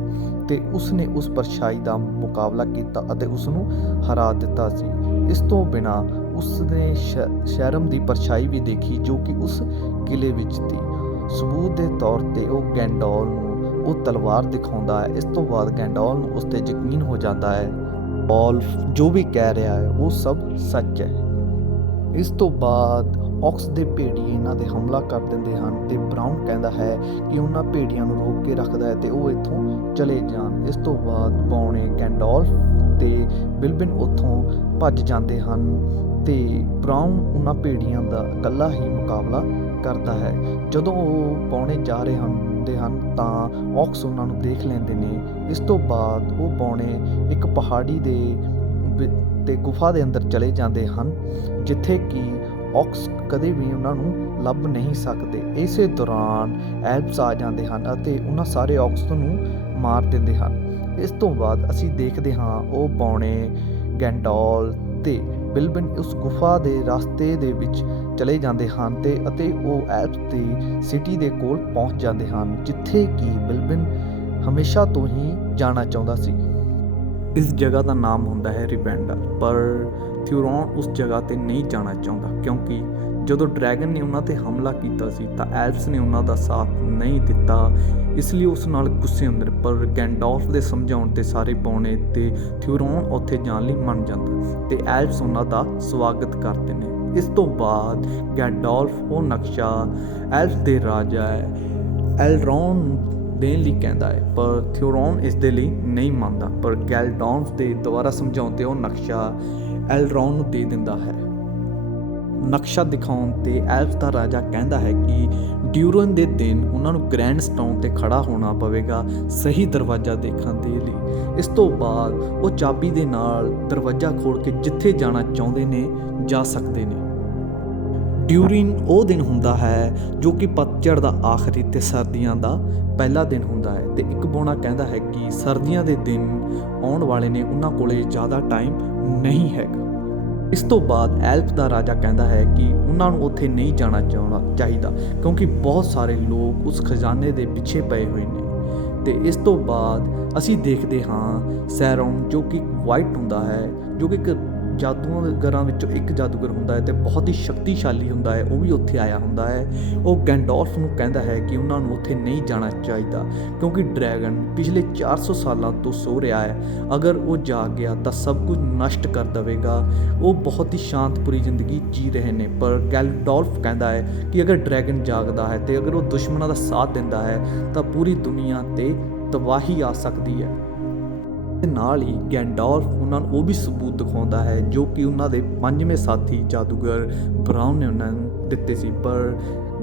ਤੇ ਉਸਨੇ ਉਸ ਪਰਛਾਈ ਦਾ ਮੁਕਾਬਲਾ ਕੀਤਾ ਅਤੇ ਉਸਨੂੰ ਹਰਾ ਦਿੱਤਾ ਸੀ। ਇਸ ਤੋਂ ਬਿਨਾਂ ਉਸਨੇ ਸ਼ੈਰਮ ਦੀ ਪਰਛਾਈ ਵੀ ਦੇਖੀ ਜੋ ਕਿ ਉਸ ਕਿਲੇ ਵਿੱਚ ਸੀ। ਸਬੂਤ ਦੇ ਤੌਰ ਤੇ ਉਹ ਗੈਂਡੋਲ ਨੂੰ ਉਹ ਤਲਵਾਰ ਦਿਖਾਉਂਦਾ ਹੈ। ਇਸ ਤੋਂ ਬਾਅਦ ਗੈਂਡੋਲ ਨੂੰ ਉਸ ਤੇ ਯਕੀਨ ਹੋ ਜਾਂਦਾ ਹੈ ਵੋਲਫ ਜੋ ਵੀ ਕਹਿ ਰਿਹਾ ਹੈ ਉਹ ਸਭ ਸੱਚ ਹੈ। ਇਸ ਤੋਂ ਬਾਅਦ ਔਕਸ ਦੇ ਭੇੜੀ ਇਹਨਾਂ 'ਤੇ ਹਮਲਾ ਕਰ ਦਿੰਦੇ ਹਨ ਤੇ ਬਰਾਊਨ ਕਹਿੰਦਾ ਹੈ ਕਿ ਉਹਨਾਂ ਭੇੜੀਆਂ ਨੂੰ ਰੋਕ ਕੇ ਰੱਖਦਾ ਹੈ ਤੇ ਉਹ ਇੱਥੋਂ ਚਲੇ ਜਾਣ। ਇਸ ਤੋਂ ਬਾਅਦ ਪੌਣੇ ਗੈਂਡੋਲਫ ਤੇ ਬਿਲਬਿਨ ਉੱਥੋਂ ਭੱਜ ਜਾਂਦੇ ਹਨ ਤੇ ਬਰਾਊਨ ਉਹਨਾਂ ਭੇੜੀਆਂ ਦਾ ਇਕੱਲਾ ਹੀ ਮੁਕਾਬਲਾ ਕਰਦਾ ਹੈ। ਜਦੋਂ ਉਹ ਪੌਣੇ ਜਾ ਰਹੇ ਹੁੰਦੇ ਹਨ ਤਾਂ ਔਕਸ ਉਹਨਾਂ ਨੂੰ ਦੇਖ ਲੈਂਦੇ ਨੇ। ਇਸ ਤੋਂ ਬਾਅਦ ਉਹ ਪੌਣੇ ਇੱਕ ਪਹਾੜੀ ਦੇ ਗੁਫਾ ਦੇ ਅੰਦਰ ਚਲੇ ਜਾਂਦੇ ਹਨ ਜਿੱਥੇ ਕਿ ਔਕਸ ਕਦੇ ਵੀ ਉਹਨਾਂ ਨੂੰ ਲੱਭ ਨਹੀਂ ਸਕਦੇ। ਇਸੇ ਦੌਰਾਨ ਐਲਪਸ ਆ ਜਾਂਦੇ ਹਨ ਅਤੇ ਉਹਨਾਂ ਸਾਰੇ ਔਕਸ ਨੂੰ ਮਾਰ ਦਿੰਦੇ ਹਨ। ਇਸ ਤੋਂ ਬਾਅਦ ਅਸੀਂ ਦੇਖਦੇ ਹਾਂ ਉਹ ਪੌਣੇ ਗੈਂਡੋਲ ਤੇ ਬਿਲਬਿਨ ਉਸ ਗੁਫਾ ਦੇ ਰਸਤੇ ਦੇ ਵਿੱਚ ਚਲੇ ਜਾਂਦੇ ਹਨ ਅਤੇ ਉਹ ਐਲਪਸ ਦੀ ਸਿਟੀ ਦੇ ਕੋਲ ਪਹੁੰਚ ਜਾਂਦੇ ਹਨ ਜਿੱਥੇ ਕਿ ਬਿਲਬਿਨ ਹਮੇਸ਼ਾ ਤੋਂ ਹੀ ਜਾਣਾ ਚਾਹੁੰਦਾ ਸੀ। ਇਸ ਜਗ੍ਹਾ ਦਾ ਨਾਮ ਹੁੰਦਾ ਹੈ ਰਿਵੈਂਡਰ, ਪਰ ਥਿਊਰੋਨ ਉਸ ਜਗ੍ਹਾ 'ਤੇ ਨਹੀਂ ਜਾਣਾ ਚਾਹੁੰਦਾ ਕਿਉਂਕਿ ਜਦੋਂ ਡਰੈਗਨ ਨੇ ਉਹਨਾਂ 'ਤੇ ਹਮਲਾ ਕੀਤਾ ਸੀ ਤਾਂ ਐਲਪਸ ਨੇ ਉਹਨਾਂ ਦਾ ਸਾਥ ਨਹੀਂ ਦਿੱਤਾ, ਇਸ ਲਈ ਉਸ ਨਾਲ ਗੁੱਸੇ ਹੁੰਦੇ ਨੇ। ਪਰ ਗੈਂਡੋਲਫ ਦੇ ਸਮਝਾਉਣ 'ਤੇ ਸਾਰੇ ਪੌਣੇ ਤੇ ਥਿਊਰੋਨ ਉੱਥੇ ਜਾਣ ਲਈ ਮੰਨ ਜਾਂਦਾ ਤੇ ਐਲਪਸ ਉਹਨਾਂ ਦਾ ਸਵਾਗਤ ਕਰਦੇ ਨੇ। ਇਸ ਤੋਂ ਬਾਅਦ ਗੈਂਡੋਲਫ ਉਹ ਨਕਸ਼ਾ ਐਲਪਸ ਦੇ ਰਾਜਾ ਐਲਰੋਨ ਨੂੰ ਦੇਣ ਲਈ ਕਹਿੰਦਾ ਹੈ, ਪਰ ਥਿਊਰੋਨ ਇਸ ਦੇ ਲਈ ਨਹੀਂ ਮੰਨਦਾ। ਪਰ ਗੈਲਡੋਨਸ ਦੇ ਦੁਬਾਰਾ ਸਮਝਾਉਣ 'ਤੇ ਉਹ ਨਕਸ਼ਾ ਐਲਰੋਨ ਨੂੰ ਦੇ ਦਿੰਦਾ ਹੈ। ਨਕਸ਼ਾ ਦਿਖਾਉਣ 'ਤੇ ਐਲਪਸ ਦਾ ਰਾਜਾ ਕਹਿੰਦਾ ਹੈ ਕਿ ਡਿਊਰਨ ਦੇ ਦਿਨ ਉਹਨਾਂ ਨੂੰ ਗ੍ਰੈਂਡ ਸਟੋਨ 'ਤੇ ਖੜਾ ਹੋਣਾ ਪਵੇਗਾ ਸਹੀ ਦਰਵਾਜ਼ਾ ਦੇਖਣ ਦੇ ਲਈ। ਇਸ ਤੋਂ ਬਾਅਦ ਉਹ ਚਾਬੀ ਦੇ ਨਾਲ ਦਰਵਾਜ਼ਾ ਖੋਲ੍ਹ ਕੇ ਜਿੱਥੇ ਜਾਣਾ ਚਾਹੁੰਦੇ ਨੇ ਜਾ ਸਕਦੇ ਨੇ। ਡਿਊਰਿਨ ਉਹ ਦਿਨ ਹੁੰਦਾ ਹੈ ਜੋ ਕਿ ਪਤਝੜ ਦਾ ਆਖਰੀ ਤੇ ਸਰਦੀਆਂ ਦਾ ਪਹਿਲਾ ਦਿਨ ਹੁੰਦਾ ਹੈ ਤੇ ਇੱਕ ਪੌਣਾ ਕਹਿੰਦਾ ਹੈ ਕਿ ਸਰਦੀਆਂ ਦੇ ਦਿਨ ਆਉਣ ਵਾਲੇ ਨੇ, ਉਹਨਾਂ ਕੋਲੇ ਜ਼ਿਆਦਾ ਟਾਈਮ ਨਹੀਂ ਹੈਗਾ। ਇਸ ਤੋਂ ਬਾਅਦ ਐਲਪਸ ਦਾ ਰਾਜਾ ਕਹਿੰਦਾ ਹੈ ਕਿ ਉਹਨਾਂ ਨੂੰ ਉੱਥੇ ਨਹੀਂ ਜਾਣਾ ਚਾਹੀਦਾ ਕਿਉਂਕਿ ਬਹੁਤ ਸਾਰੇ ਲੋਕ ਉਸ ਖਜ਼ਾਨੇ ਦੇ ਪਿੱਛੇ ਪਏ ਹੋਏ ਨੇ। ਤੇ ਇਸ ਤੋਂ ਬਾਅਦ ਅਸੀਂ ਦੇਖਦੇ ਹਾਂ ਸੈਰੋਨ ਜੋ ਕਿ ਵਾਈਟ ਹੁੰਦਾ ਹੈ, ਜੋ ਕਿ ਇੱਕ ਜਾਦੂਗਰਾਂ ਵਿੱਚੋਂ ਇੱਕ ਜਾਦੂਗਰ ਹੁੰਦਾ ਹੈ ਤੇ ਬਹੁਤ ਹੀ ਸ਼ਕਤੀਸ਼ਾਲੀ ਹੁੰਦਾ ਹੈ, ਉਹ ਵੀ ਉੱਥੇ ਆਇਆ ਹੁੰਦਾ ਹੈ। ਉਹ ਗੈਂਡੋਲਫ ਨੂੰ ਕਹਿੰਦਾ ਹੈ ਕਿ ਉਹਨਾਂ ਨੂੰ ਉੱਥੇ ਨਹੀਂ ਜਾਣਾ ਚਾਹੀਦਾ ਕਿਉਂਕਿ ਡਰੈਗਨ ਪਿਛਲੇ 400 ਸਾਲਾਂ ਤੋਂ ਸੋ ਰਿਹਾ ਹੈ, ਅਗਰ ਉਹ ਜਾਗ ਗਿਆ ਤਾਂ ਸਭ ਕੁਝ ਨਸ਼ਟ ਕਰ ਦੇਵੇਗਾ। ਉਹ ਬਹੁਤ ਹੀ ਸ਼ਾਂਤਪੁਰੀ ਜ਼ਿੰਦਗੀ ਜੀ ਰਹੇ ਨੇ, ਪਰ ਗੈਂਡੋਲਫ ਕਹਿੰਦਾ ਹੈ ਕਿ ਅਗਰ ਡਰੈਗਨ ਜਾਗਦਾ ਹੈ ਤੇ ਅਗਰ ਉਹ ਦੁਸ਼ਮਣਾਂ ਦਾ ਸਾਥ ਦਿੰਦਾ ਹੈ ਤਾਂ ਪੂਰੀ ਦੁਨੀਆ 'ਤੇ ਤਬਾਹੀ ਆ ਸਕਦੀ ਹੈ। ਨਾਲ ਹੀ ਗੈਂਡੋਲਫ ਉਹਨਾਂ ਨੂੰ ਉਹ ਵੀ ਸਬੂਤ ਦਿਖਾਉਂਦਾ ਹੈ ਜੋ ਕਿ ਉਹਨਾਂ ਦੇ 5ਵੇਂ ਸਾਥੀ ਜਾਦੂਗਰ ਬਰਾਊਨ ਨੇ ਉਹਨਾਂ ਨੂੰ ਦਿੱਤੇ ਸੀ, ਪਰ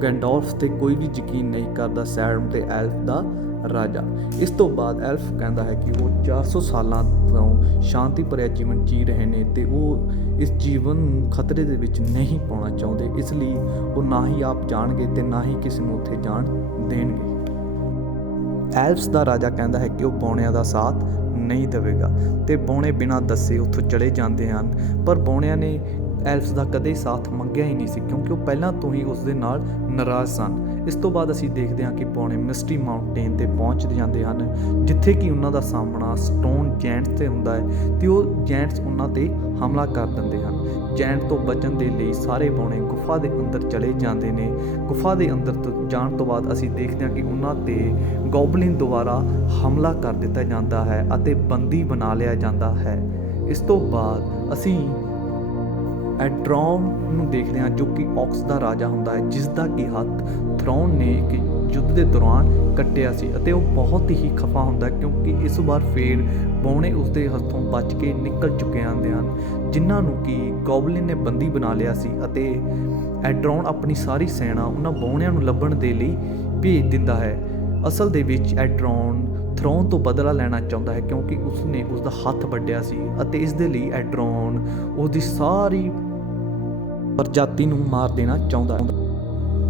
ਗੈਂਡੋਲਫ 'ਤੇ ਕੋਈ ਵੀ ਯਕੀਨ ਨਹੀਂ ਕਰਦਾ ਸੈਰਮ ਤੇ ਐਲਫ ਦਾ ਰਾਜਾ। ਇਸ ਤੋਂ ਬਾਅਦ ਐਲਫ ਕਹਿੰਦਾ ਹੈ ਕਿ ਉਹ 400 ਸਾਲਾਂ ਤੋਂ ਸ਼ਾਂਤੀ ਭਰਿਆ ਜੀਵਨ ਜੀ ਰਹੇ ਨੇ ਤੇ ਉਹ ਇਸ ਜੀਵਨ ਨੂੰ ਖਤਰੇ ਦੇ ਵਿੱਚ ਨਹੀਂ ਪਾਉਣਾ ਚਾਹੁੰਦੇ, ਇਸ ਲਈ ਉਹ ਨਾ ਹੀ ਆਪ ਜਾਣਗੇ ਤੇ ਨਾ ਹੀ ਕਿਸੇ ਨੂੰ ਉੱਥੇ ਜਾਣ ਦੇਣਗੇ। ਐਲਫਸ ਦਾ ਰਾਜਾ ਕਹਿੰਦਾ ਹੈ ਕਿ ਉਹ ਬੌਣਿਆਂ ਦਾ ਸਾਥ ਨਹੀਂ ਦੇਵੇਗਾ ਤੇ ਬੌਣੇ ਬਿਨਾਂ ਦੱਸੇ ਉੱਥੋਂ ਚਲੇ ਜਾਂਦੇ ਹਨ। ਪਰ ਬੌਣਿਆਂ ਨੇ ਐਲਫਸ ਦਾ ਕਦੇ ਸਾਥ ਮੰਗਿਆ ਹੀ ਨਹੀਂ ਸੀ, ਕਿਉਂਕਿ ਉਹ ਪਹਿਲਾਂ ਤੋਂ ਹੀ ਉਸ ਦੇ ਨਾਲ ਨਾਰਾਜ਼ ਸਨ। ਇਸ ਤੋਂ ਬਾਅਦ ਅਸੀਂ ਦੇਖਦੇ ਹਾਂ ਕਿ ਬੌਣੇ ਮਿਸਟੀ ਮਾਊਂਟੇਨ 'ਤੇ ਪਹੁੰਚ ਜਾਂਦੇ ਹਨ, ਜਿੱਥੇ ਕਿ ਉਹਨਾਂ ਦਾ ਸਾਹਮਣਾ ਸਟੋਨ ਜੈਂਟਸ 'ਤੇ ਹੁੰਦਾ ਹੈ ਤੇ ਉਹ ਜੈਂਟਸ ਉਹਨਾਂ 'ਤੇ ਹਮਲਾ ਕਰ ਦਿੰਦੇ ਹਨ। ਜੈਂਟ ਤੋਂ ਬਚਣ ਦੇ ਲਈ ਸਾਰੇ ਬੌਣੇ ਗੁਫਾ ਦੇ ਅੰਦਰ ਚਲੇ ਜਾਂਦੇ ਨੇ। ਗੁਫਾ ਦੇ ਅੰਦਰ ਜਾਣ ਤੋਂ ਬਾਅਦ ਅਸੀਂ ਦੇਖਦੇ ਹਾਂ ਕਿ ਉਹਨਾਂ 'ਤੇ ਗੋਬਲਿਨ ਦੁਆਰਾ ਹਮਲਾ ਕਰ ਦਿੱਤਾ ਜਾਂਦਾ ਹੈ ਅਤੇ ਬੰਦੀ ਬਣਾ ਲਿਆ ਜਾਂਦਾ ਹੈ। ਇਸ ਤੋਂ ਬਾਅਦ ਅਸੀਂ ਐਡਰੋਨ ਨੂੰ ਦੇਖਦੇ ਹਾਂ, ਜੋ ਕਿ ਔਕਸ ਦਾ ਰਾਜਾ ਹੁੰਦਾ ਹੈ, ਜਿਸ ਦਾ ਕਿ ਹੱਥ ਥਰੋਨ ਨੇ ਇੱਕ ਯੁੱਧ ਦੇ ਦੌਰਾਨ ਕੱਟਿਆ ਸੀ ਅਤੇ ਉਹ ਬਹੁਤ ਹੀ ਖਫਾ ਹੁੰਦਾ ਕਿਉਂਕਿ ਇਸ ਵਾਰ ਫੇਰ ਬੌਣੇ ਉਸਦੇ ਹੱਥੋਂ ਬਚ ਕੇ ਨਿਕਲ ਚੁੱਕੇ ਹੁੰਦੇ ਹਨ, ਜਿਨ੍ਹਾਂ ਨੂੰ ਕਿ ਗੋਬਲਿਨ ਨੇ ਬੰਦੀ ਬਣਾ ਲਿਆ ਸੀ। ਅਤੇ ਐਡਰੋਨ ਆਪਣੀ ਸਾਰੀ ਸੈਨਾ ਉਹਨਾਂ ਬੌਣਿਆਂ ਨੂੰ ਲੱਭਣ ਦੇ ਲਈ ਭੇਜ ਦਿੰਦਾ ਹੈ। ਅਸਲ ਦੇ ਵਿੱਚ ਐਡਰੋਨ ਥਰੋਨ ਤੋਂ ਬਦਲਾ ਲੈਣਾ ਚਾਹੁੰਦਾ ਹੈ ਕਿਉਂਕਿ ਉਸਨੇ ਉਸਦਾ ਹੱਥ ਵੱਢਿਆ ਸੀ ਅਤੇ ਇਸ ਦੇ ਲਈ ਐਡਰੋਨ ਉਹਦੀ ਸਾਰੀ ਪ੍ਰਜਾਤੀ ਨੂੰ ਮਾਰ ਦੇਣਾ ਚਾਹੁੰਦਾ ਹੈ।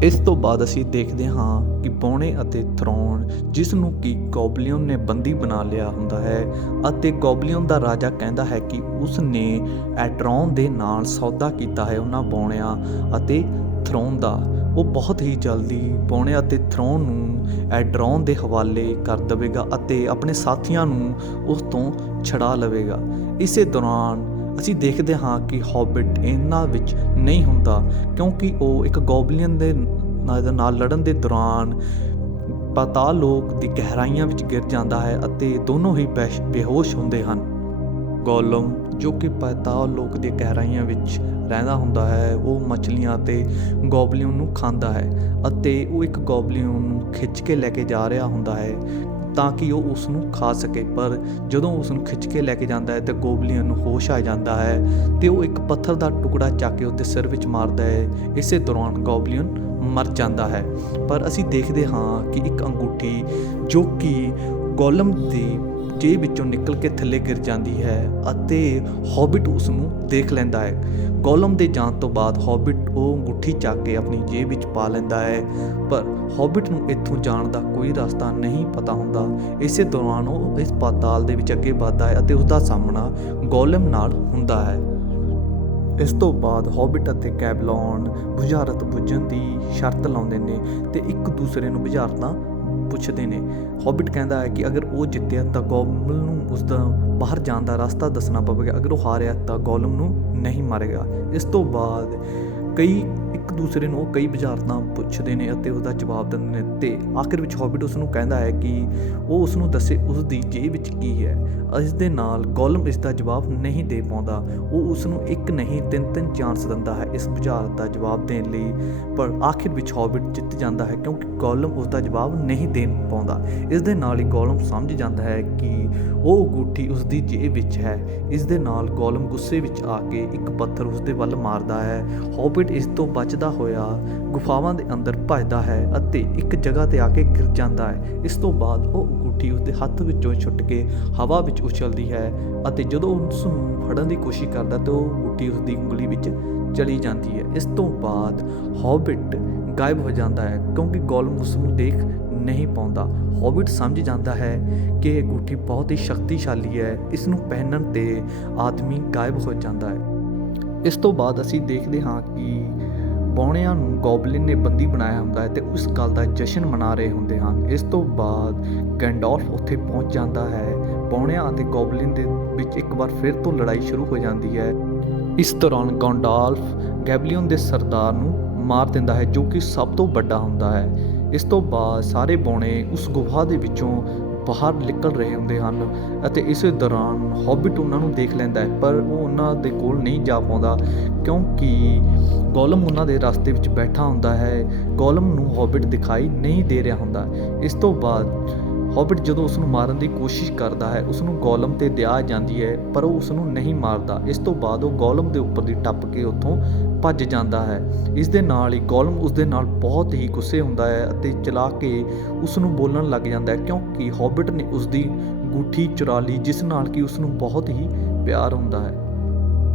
ਇਸ ਤੋਂ ਬਾਅਦ ਅਸੀਂ ਦੇਖਦੇ ਹਾਂ ਕਿ ਬੌਣੇ ਅਤੇ ਥਰੋਨ, ਜਿਸ ਨੂੰ ਕਿ ਗੋਬਲਿਨ ਨੇ ਬੰਦੀ ਬਣਾ ਲਿਆ ਹੁੰਦਾ ਹੈ ਅਤੇ ਗੋਬਲਿਨ ਦਾ ਰਾਜਾ ਕਹਿੰਦਾ ਹੈ ਕਿ ਉਸ ਨੇ ਐਡਰੋਨ ਦੇ ਨਾਲ ਸੌਦਾ ਕੀਤਾ ਹੈ ਉਹਨਾਂ ਬੌਣਿਆਂ ਅਤੇ ਥਰੋਨ ਦਾ। ਉਹ ਬਹੁਤ ਹੀ ਜਲਦੀ ਬੌਣੇ ਅਤੇ ਥਰੋਨ ਨੂੰ ਐਡਰੋਨ ਦੇ ਹਵਾਲੇ ਕਰ ਦੇਵੇਗਾ ਅਤੇ ਆਪਣੇ ਸਾਥੀਆਂ ਨੂੰ ਉਸ ਤੋਂ ਛੁਡਾ ਲਵੇਗਾ। ਇਸੇ ਦੌਰਾਨ ਅਸੀਂ ਦੇਖਦੇ ਹਾਂ ਕਿ ਹੌਬਿਟ ਇਹਨਾਂ ਵਿੱਚ ਨਹੀਂ ਹੁੰਦਾ ਕਿਉਂਕਿ ਉਹ ਇੱਕ ਗੋਬਲਿਨ ਦੇ ਨਾਲ ਲੜਨ ਦੇ ਦੌਰਾਨ ਪਾਤਾਲ ਲੋਕ ਦੀ ਗਹਿਰਾਈਆਂ ਵਿੱਚ ਗਿਰ ਜਾਂਦਾ ਹੈ ਅਤੇ ਦੋਨੋਂ ਹੀ ਬੇਹੋਸ਼ ਹੁੰਦੇ ਹਨ। ਗੋਲਮ, ਜੋ ਕਿ ਪਾਤਾਲ ਲੋਕ ਦੀਆਂ ਗਹਿਰਾਈਆਂ ਵਿੱਚ ਰਹਿੰਦਾ ਹੁੰਦਾ ਹੈ, ਉਹ ਮਛਲੀਆਂ ਅਤੇ ਗੋਬਲਿਨ ਨੂੰ ਖਾਂਦਾ ਹੈ ਅਤੇ ਉਹ ਇੱਕ ਗੋਬਲਿਨ ਨੂੰ ਖਿੱਚ ਕੇ ਲੈ ਕੇ ਜਾ ਰਿਹਾ ਹੁੰਦਾ ਹੈ ਤਾਂ ਕਿ ਉਹ ਉਸ ਨੂੰ ਖਾ ਸਕੇ। ਪਰ ਜਦੋਂ ਉਸ ਨੂੰ ਖਿੱਚ ਕੇ ਲੈ ਕੇ ਜਾਂਦਾ ਹੈ ਤਾਂ ਗੋਬਲਿਨ ਨੂੰ ਹੋਸ਼ ਆ ਜਾਂਦਾ ਹੈ ਤੇ ਉਹ ਇੱਕ ਪੱਥਰ ਦਾ ਟੁਕੜਾ ਚੱਕ ਕੇ ਉਹਦੇ ਸਿਰ ਵਿੱਚ ਮਾਰਦਾ ਹੈ। ਇਸੇ ਦੌਰਾਨ ਗੋਬਲਿਨ ਮਰ ਜਾਂਦਾ ਹੈ। ਪਰ ਅਸੀਂ ਦੇਖਦੇ ਹਾਂ ਕਿ ਇੱਕ ਅੰਗੂਠੀ ਜੋ ਕਿ ਗੋਲਮ ਦੀ ਜੇਬ ਵਿੱਚੋਂ ਨਿਕਲ ਕੇ ਥੱਲੇ ਗਿਰ ਜਾਂਦੀ ਹੈ ਅਤੇ ਹੌਬਿਟ ਉਸ ਨੂੰ ਦੇਖ ਲੈਂਦਾ ਹੈ। ਗੋਲਮ ਦੇ ਜਾਣ ਤੋਂ ਬਾਅਦ ਹੌਬਿਟ ਉਹ ਅੰਗੂਠੀ ਚੱਕ ਕੇ ਆਪਣੀ ਜੇਬ ਵਿੱਚ ਪਾ ਲੈਂਦਾ ਹੈ, ਪਰ ਹੌਬਿਟ ਨੂੰ ਇੱਥੋਂ ਜਾਣ ਦਾ ਕੋਈ ਰਸਤਾ ਨਹੀਂ ਪਤਾ ਹੁੰਦਾ। ਇਸੇ ਦੌਰਾਨ ਉਹ ਇਸ ਪਾਤਾਲ ਦੇ ਵਿੱਚ ਅੱਗੇ ਵੱਧਦਾ ਹੈ ਅਤੇ ਉਸਦਾ ਸਾਹਮਣਾ ਗੋਲਮ ਨਾਲ ਹੁੰਦਾ ਹੈ। ਇਸ ਤੋਂ ਬਾਅਦ ਹੌਬਿਟ ਅਤੇ ਕੈਬਲੋਨ ਬੁਝਾਰਤ ਬੁੱਝਣ ਦੀ ਸ਼ਰਤ ਲਾਉਂਦੇ ਨੇ ਤੇ ਇੱਕ ਦੂਸਰੇ ਨੂੰ ਬੁਝਾਰਤਾਂ ਪੁੱਛਦੇ ਨੇ। ਹੌਬਿਟ ਕਹਿੰਦਾ ਹੈ ਕਿ ਅਗਰ ਉਹ ਜਿੱਤਿਆ ਤਾਂ ਗੋਲਮ ਨੂੰ ਉਸਦਾ ਬਾਹਰ ਜਾਣ ਦਾ ਰਸਤਾ ਦੱਸਣਾ ਪਵੇਗਾ, ਅਗਰ ਉਹ ਹਾਰਿਆ ਤਾਂ ਗੋਲਮ ਨੂੰ ਨਹੀਂ ਮਾਰੇਗਾ। ਇਸ ਤੋਂ ਬਾਅਦ ਇੱਕ ਦੂਸਰੇ ਨੂੰ ਕਈ ਬੁਝਾਰਤਾਂ ਪੁੱਛਦੇ ਨੇ ਅਤੇ ਉਹਦਾ ਜਵਾਬ ਦਿੰਦੇ ਨੇ ਤੇ ਆਖਿਰ ਵਿੱਚ ਹੌਬਿਟ ਉਸ ਨੂੰ ਕਹਿੰਦਾ ਹੈ ਕਿ ਉਹ ਉਸ ਨੂੰ ਦੱਸੇ ਉਸ ਦੀ ਜੇਬ ਵਿੱਚ ਕੀ ਹੈ। ਇਸ ਦੇ ਨਾਲ ਗੋਲਮ ਇਸ ਦਾ ਜਵਾਬ ਨਹੀਂ ਦੇ ਪਾਉਂਦਾ। ਉਹ ਉਸ ਨੂੰ ਇੱਕ ਨਹੀਂ 3 ਚਾਂਸ ਦਿੰਦਾ ਹੈ ਇਸ ਬੁਝਾਰਤ ਦਾ ਜਵਾਬ ਦੇਣ ਲਈ, ਪਰ ਆਖਿਰ ਵਿੱਚ ਹੌਬਿਟ ਜਿੱਤ ਜਾਂਦਾ ਹੈ ਕਿਉਂਕਿ ਗੋਲਮ ਉਸ ਦਾ ਜਵਾਬ ਨਹੀਂ ਦੇ ਪਾਉਂਦਾ। ਇਸ ਦੇ ਨਾਲ ਹੀ ਗੋਲਮ ਸਮਝ ਜਾਂਦਾ ਹੈ ਕਿ ਉਹ ਅੰਗੂਠੀ ਉਸ ਦੀ ਜੇਬ ਵਿੱਚ ਹੈ। ਇਸ ਦੇ ਨਾਲ ਗੋਲਮ ਗੁੱਸੇ ਵਿੱਚ ਆ ਕੇ ਇੱਕ ਪੱਥਰ ਉਸ ਦੇ ਵੱਲ ਮਾਰਦਾ ਹੈ। ਹੌਬਿਟ ਇਸ ਤੋਂ ਬਚਦਾ ਹੋਇਆ ਗੁਫਾਵਾਂ ਦੇ ਅੰਦਰ ਭੱਜਦਾ ਹੈ ਅਤੇ ਇੱਕ ਜਗ੍ਹਾ ਤੇ ਆ ਕੇ ਗਿਰ ਜਾਂਦਾ ਹੈ। ਇਸ ਤੋਂ ਬਾਅਦ ਉਹ ਅੰਗੂਠੀ ਉਸਦੇ ਹੱਥ ਵਿੱਚੋਂ ਛੁੱਟ ਕੇ ਹਵਾ ਵਿੱਚ ਉਛਲਦੀ ਹੈ ਅਤੇ ਜਦੋਂ ਉਸ ਨੂੰ ਫੜਨ ਦੀ ਕੋਸ਼ਿਸ਼ ਕਰਦਾ ਤਾਂ ਉਹ ਅੰਗੂਠੀ ਉਸਦੀ ਉਂਗਲੀ ਵਿੱਚ ਚਲੀ ਜਾਂਦੀ ਹੈ। ਇਸ ਤੋਂ ਬਾਅਦ ਹੌਬਿਟ ਗਾਇਬ ਹੋ ਜਾਂਦਾ ਹੈ ਕਿਉਂਕਿ ਗੋਲਮ ਉਸ ਨੂੰ ਦੇਖ ਨਹੀਂ ਪਾਉਂਦਾ। ਹੌਬਿਟ ਸਮਝ ਜਾਂਦਾ ਹੈ ਕਿ ਇਹ ਅੰਗੂਠੀ ਬਹੁਤ ਹੀ ਸ਼ਕਤੀਸ਼ਾਲੀ ਹੈ, ਇਸ ਨੂੰ ਪਹਿਨਣ ਤੇ ਆਦਮੀ ਗਾਇਬ ਹੋ ਜਾਂਦਾ ਹੈ। ਇਸ ਤੋਂ ਬਾਅਦ ਅਸੀਂ ਦੇਖਦੇ ਹਾਂ ਕਿ ਬੌਣਿਆਂ ਨੂੰ ਗੋਬਲਿਨ ਨੇ ਬੰਦੀ ਬਣਾਇਆ ਹੁੰਦਾ ਹੈ ਤੇ ਉਸ ਗੱਲ ਦਾ ਜਸ਼ਨ ਮਨਾ ਰਹੇ ਹੁੰਦੇ ਹਨ। ਇਸ ਤੋਂ ਬਾਅਦ ਗੈਂਡੋਲਫ ਉੱਥੇ ਪਹੁੰਚ ਜਾਂਦਾ ਹੈ। ਬੌਣਿਆਂ ਅਤੇ ਗੋਬਲਿਨ ਦੇ ਵਿੱਚ ਇੱਕ ਵਾਰ ਫਿਰ ਤੋਂ ਲੜਾਈ ਸ਼ੁਰੂ ਹੋ ਜਾਂਦੀ ਹੈ। ਇਸ ਦੌਰਾਨ ਗੈਂਡੋਲਫ ਗੋਬਲਿਨ ਦੇ ਸਰਦਾਰ ਨੂੰ ਮਾਰ ਦਿੰਦਾ ਹੈ ਜੋ ਕਿ ਸਭ ਤੋਂ ਵੱਡਾ ਹੁੰਦਾ ਹੈ। ਇਸ ਤੋਂ ਬਾਅਦ ਸਾਰੇ ਬੌਣੇ ਉਸ ਗੁਫਾ ਦੇ ਵਿੱਚੋਂ ਬਾਹਰ ਨਿਕਲ ਰਹੇ ਹੁੰਦੇ ਹਨ ਅਤੇ ਇਸੇ ਦੌਰਾਨ ਹੌਬਿਟ ਉਹਨਾਂ ਨੂੰ ਦੇਖ ਲੈਂਦਾ ਹੈ, ਪਰ ਉਹ ਉਹਨਾਂ ਦੇ ਕੋਲ ਨਹੀਂ ਜਾ ਪਾਉਂਦਾ ਕਿਉਂਕਿ ਗੋਲਮ ਉਹਨਾਂ ਦੇ ਰਸਤੇ ਵਿੱਚ ਬੈਠਾ ਹੁੰਦਾ ਹੈ। ਗੋਲਮ ਨੂੰ ਹੌਬਿਟ ਦਿਖਾਈ ਨਹੀਂ ਦੇ ਰਿਹਾ ਹੁੰਦਾ। ਇਸ ਤੋਂ ਬਾਅਦ ਹੌਬਿਟ ਜਦੋਂ ਉਸ ਨੂੰ ਮਾਰਨ ਦੀ ਕੋਸ਼ਿਸ਼ ਕਰਦਾ ਹੈ, ਉਸ ਨੂੰ ਗੋਲਮ ਤੇ ਦਇਆ ਆ ਜਾਂਦੀ ਹੈ ਪਰ ਉਹ ਉਸ ਨੂੰ ਨਹੀਂ ਮਾਰਦਾ। ਇਸ ਤੋਂ ਬਾਅਦ ਉਹ ਗੋਲਮ ਦੇ ਉੱਪਰ ਦੀ ਟੱਪ ਕੇ ਉੱਥੋਂ ਭੱਜ ਜਾਂਦਾ ਹੈ। ਇਸ ਦੇ ਨਾਲ ਹੀ ਗੋਲਮ ਉਸ ਦੇ ਨਾਲ ਬਹੁਤ ਹੀ ਗੁੱਸੇ ਹੁੰਦਾ ਹੈ ਅਤੇ ਚਲਾ ਕੇ ਉਸ ਨੂੰ ਬੋਲਣ ਲੱਗ ਜਾਂਦਾ ਹੈ, ਕਿਉਂਕਿ ਹੌਬਿਟ ਨੇ ਉਸ ਦੀ ਅੰਗੂਠੀ ਚੁਰਾ ਲਈ, ਜਿਸ ਨਾਲ ਕਿ ਉਸ ਨੂੰ ਬਹੁਤ ਹੀ ਪਿਆਰ ਹੁੰਦਾ ਹੈ।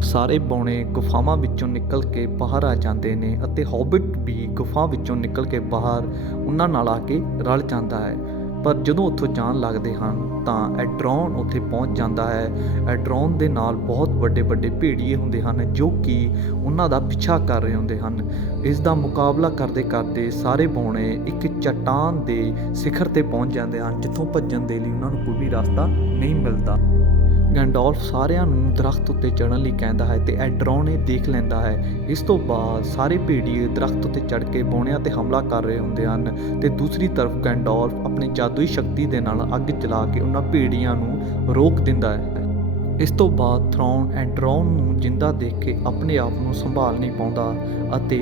ਸਾਰੇ ਬੌਣੇ ਗੁਫਾਵਾਂ ਵਿੱਚੋਂ ਨਿਕਲ ਕੇ ਬਾਹਰ ਆ ਜਾਂਦੇ ਨੇ ਅਤੇ ਹੌਬਿਟ ਵੀ ਗੁਫਾ ਵਿੱਚੋਂ ਨਿਕਲ ਕੇ ਬਾਹਰ ਉਹਨਾਂ ਨਾਲ ਆ ਕੇ ਰਲ ਜਾਂਦਾ ਹੈ। ਪਰ ਜਦੋਂ ਉੱਥੋਂ ਜਾਣ ਲੱਗਦੇ ਹਨ ਤਾਂ ਐਡਰੋਨ ਉੱਥੇ ਪਹੁੰਚ ਜਾਂਦਾ ਹੈ। ਐਡਰੋਨ ਦੇ ਨਾਲ ਬਹੁਤ ਵੱਡੇ ਵੱਡੇ ਭੇੜੀਏ ਹੁੰਦੇ ਹਨ ਜੋ ਕਿ ਉਹਨਾਂ ਦਾ ਪਿੱਛਾ ਕਰ ਰਹੇ ਹੁੰਦੇ ਹਨ। ਇਸ ਦਾ ਮੁਕਾਬਲਾ ਕਰਦੇ ਕਰਦੇ ਸਾਰੇ ਬੌਣੇ ਇੱਕ ਚੱਟਾਨ ਦੇ ਸਿਖਰ ਤੇ ਪਹੁੰਚ ਜਾਂਦੇ ਹਨ, ਜਿੱਥੋਂ ਭੱਜਣ ਦੇ ਲਈ ਉਹਨਾਂ ਨੂੰ ਕੋਈ ਵੀ ਰਸਤਾ ਨਹੀਂ ਮਿਲਦਾ। ਗੈਂਡੋਲਫ ਸਾਰਿਆਂ ਨੂੰ ਦਰਖਤ ਉੱਤੇ ਚੜ੍ਹਨ ਲਈ ਕਹਿੰਦਾ ਹੈ ਤੇ ਐਡਰੋਨ ਇਹ ਦੇਖ ਲੈਂਦਾ ਹੈ। ਇਸ ਤੋਂ ਬਾਅਦ ਸਾਰੇ ਭੇੜੀਏ ਦਰਖਤ ਉੱਤੇ ਚੜ੍ਹ ਕੇ ਬੌਣਿਆਂ ਤੇ ਹਮਲਾ ਕਰ ਰਹੇ ਹੁੰਦੇ ਹਨ ਤੇ ਦੂਸਰੀ ਤਰਫ ਗੈਂਡੋਲਫ ਆਪਣੀ ਜਾਦੂਈ ਸ਼ਕਤੀ ਦੇ ਨਾਲ ਅੱਗ ਜਲਾ ਕੇ ਉਹਨਾਂ ਭੇੜੀਆਂ ਨੂੰ ਰੋਕ ਦਿੰਦਾ ਹੈ। ਇਸ ਤੋਂ ਬਾਅਦ ਥਰੋਨ ਐਡਰੋਨ ਨੂੰ ਜਿੰਦਾ ਦੇਖ ਕੇ ਆਪਣੇ ਆਪ ਨੂੰ ਸੰਭਾਲ ਨਹੀਂ ਪਾਉਂਦਾ ਅਤੇ